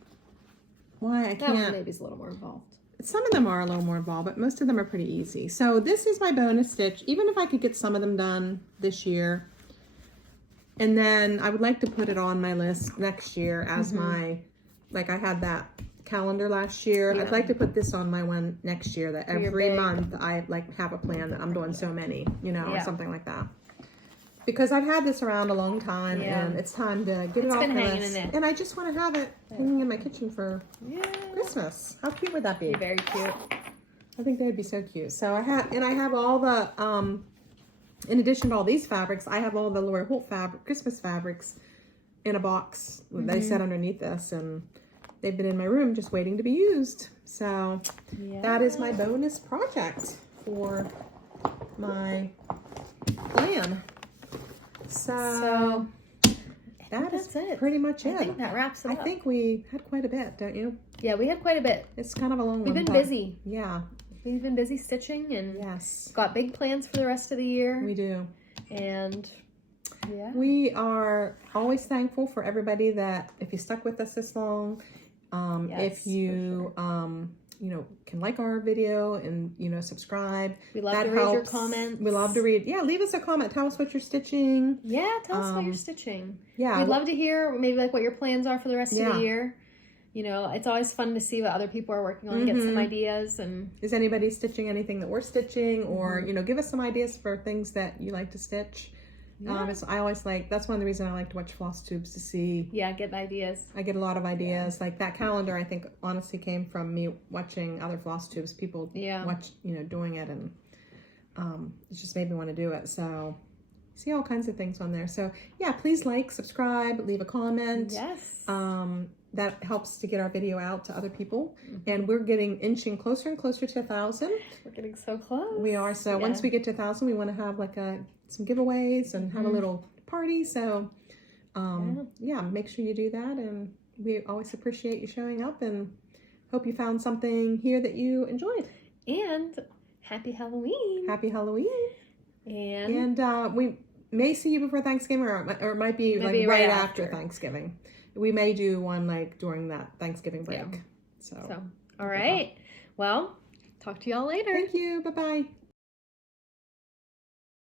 why I can't. That one maybe is a little more involved. Some of them are a little more involved, but most of them are pretty easy. So this is my bonus stitch. Even if I could get some of them done this year. And then I would like to put it on my list next year as my, like I had that calendar last year. Yeah. I'd like to put this on my one next year, that every month I like have a plan that I'm doing so many, you know, or something like that. Because I've had this around a long time and it's time to get it off the list. And I just want to have it hanging in my kitchen for Christmas. How cute would that be? Very cute. I think they'd be so cute. So I have all the in addition to all these fabrics, I have all the Lori Holt Christmas fabrics in a box they set underneath this, and they've been in my room just waiting to be used. So that is my bonus project for my plan. So that's it. Pretty much it. I think that wraps it up. I think we had quite a bit, don't you? Yeah, we had quite a bit. It's kind of a long one. We've been busy. Yeah. We've been busy stitching and got big plans for the rest of the year. We do. And we are always thankful for everybody that if you stuck with us this long, if you you know, can like our video and, you know, subscribe. We love to read your comments. We love to read. Yeah, leave us a comment. Tell us what you're stitching. Yeah, tell us what you're stitching. Yeah. We'd love to hear maybe like what your plans are for the rest of the year. You know, it's always fun to see what other people are working on, get some ideas. And is anybody stitching anything that we're stitching? Or, you know, give us some ideas for things that you like to stitch. Yeah. I always like, that's one of the reasons I like to watch Flosstubes to see. Yeah, get ideas. I get a lot of ideas. Like that calendar, I think, honestly came from me watching other Flosstubes. People watch, you know, doing it. And it just made me want to do it. So see all kinds of things on there. So yeah, please like, subscribe, leave a comment. Yes. that helps to get our video out to other people. And we're inching closer and closer to 1,000. We're getting so close. We are. So once we get to 1,000, we want to have like some giveaways and have a little party. So make sure you do that. And we always appreciate you showing up, and hope you found something here that you enjoyed. And happy Halloween. Happy Halloween. And we may see you before Thanksgiving, or it might be like right after Thanksgiving. We may do one like during that Thanksgiving break. So all right. Well, talk to y'all later. Thank you. Bye-bye.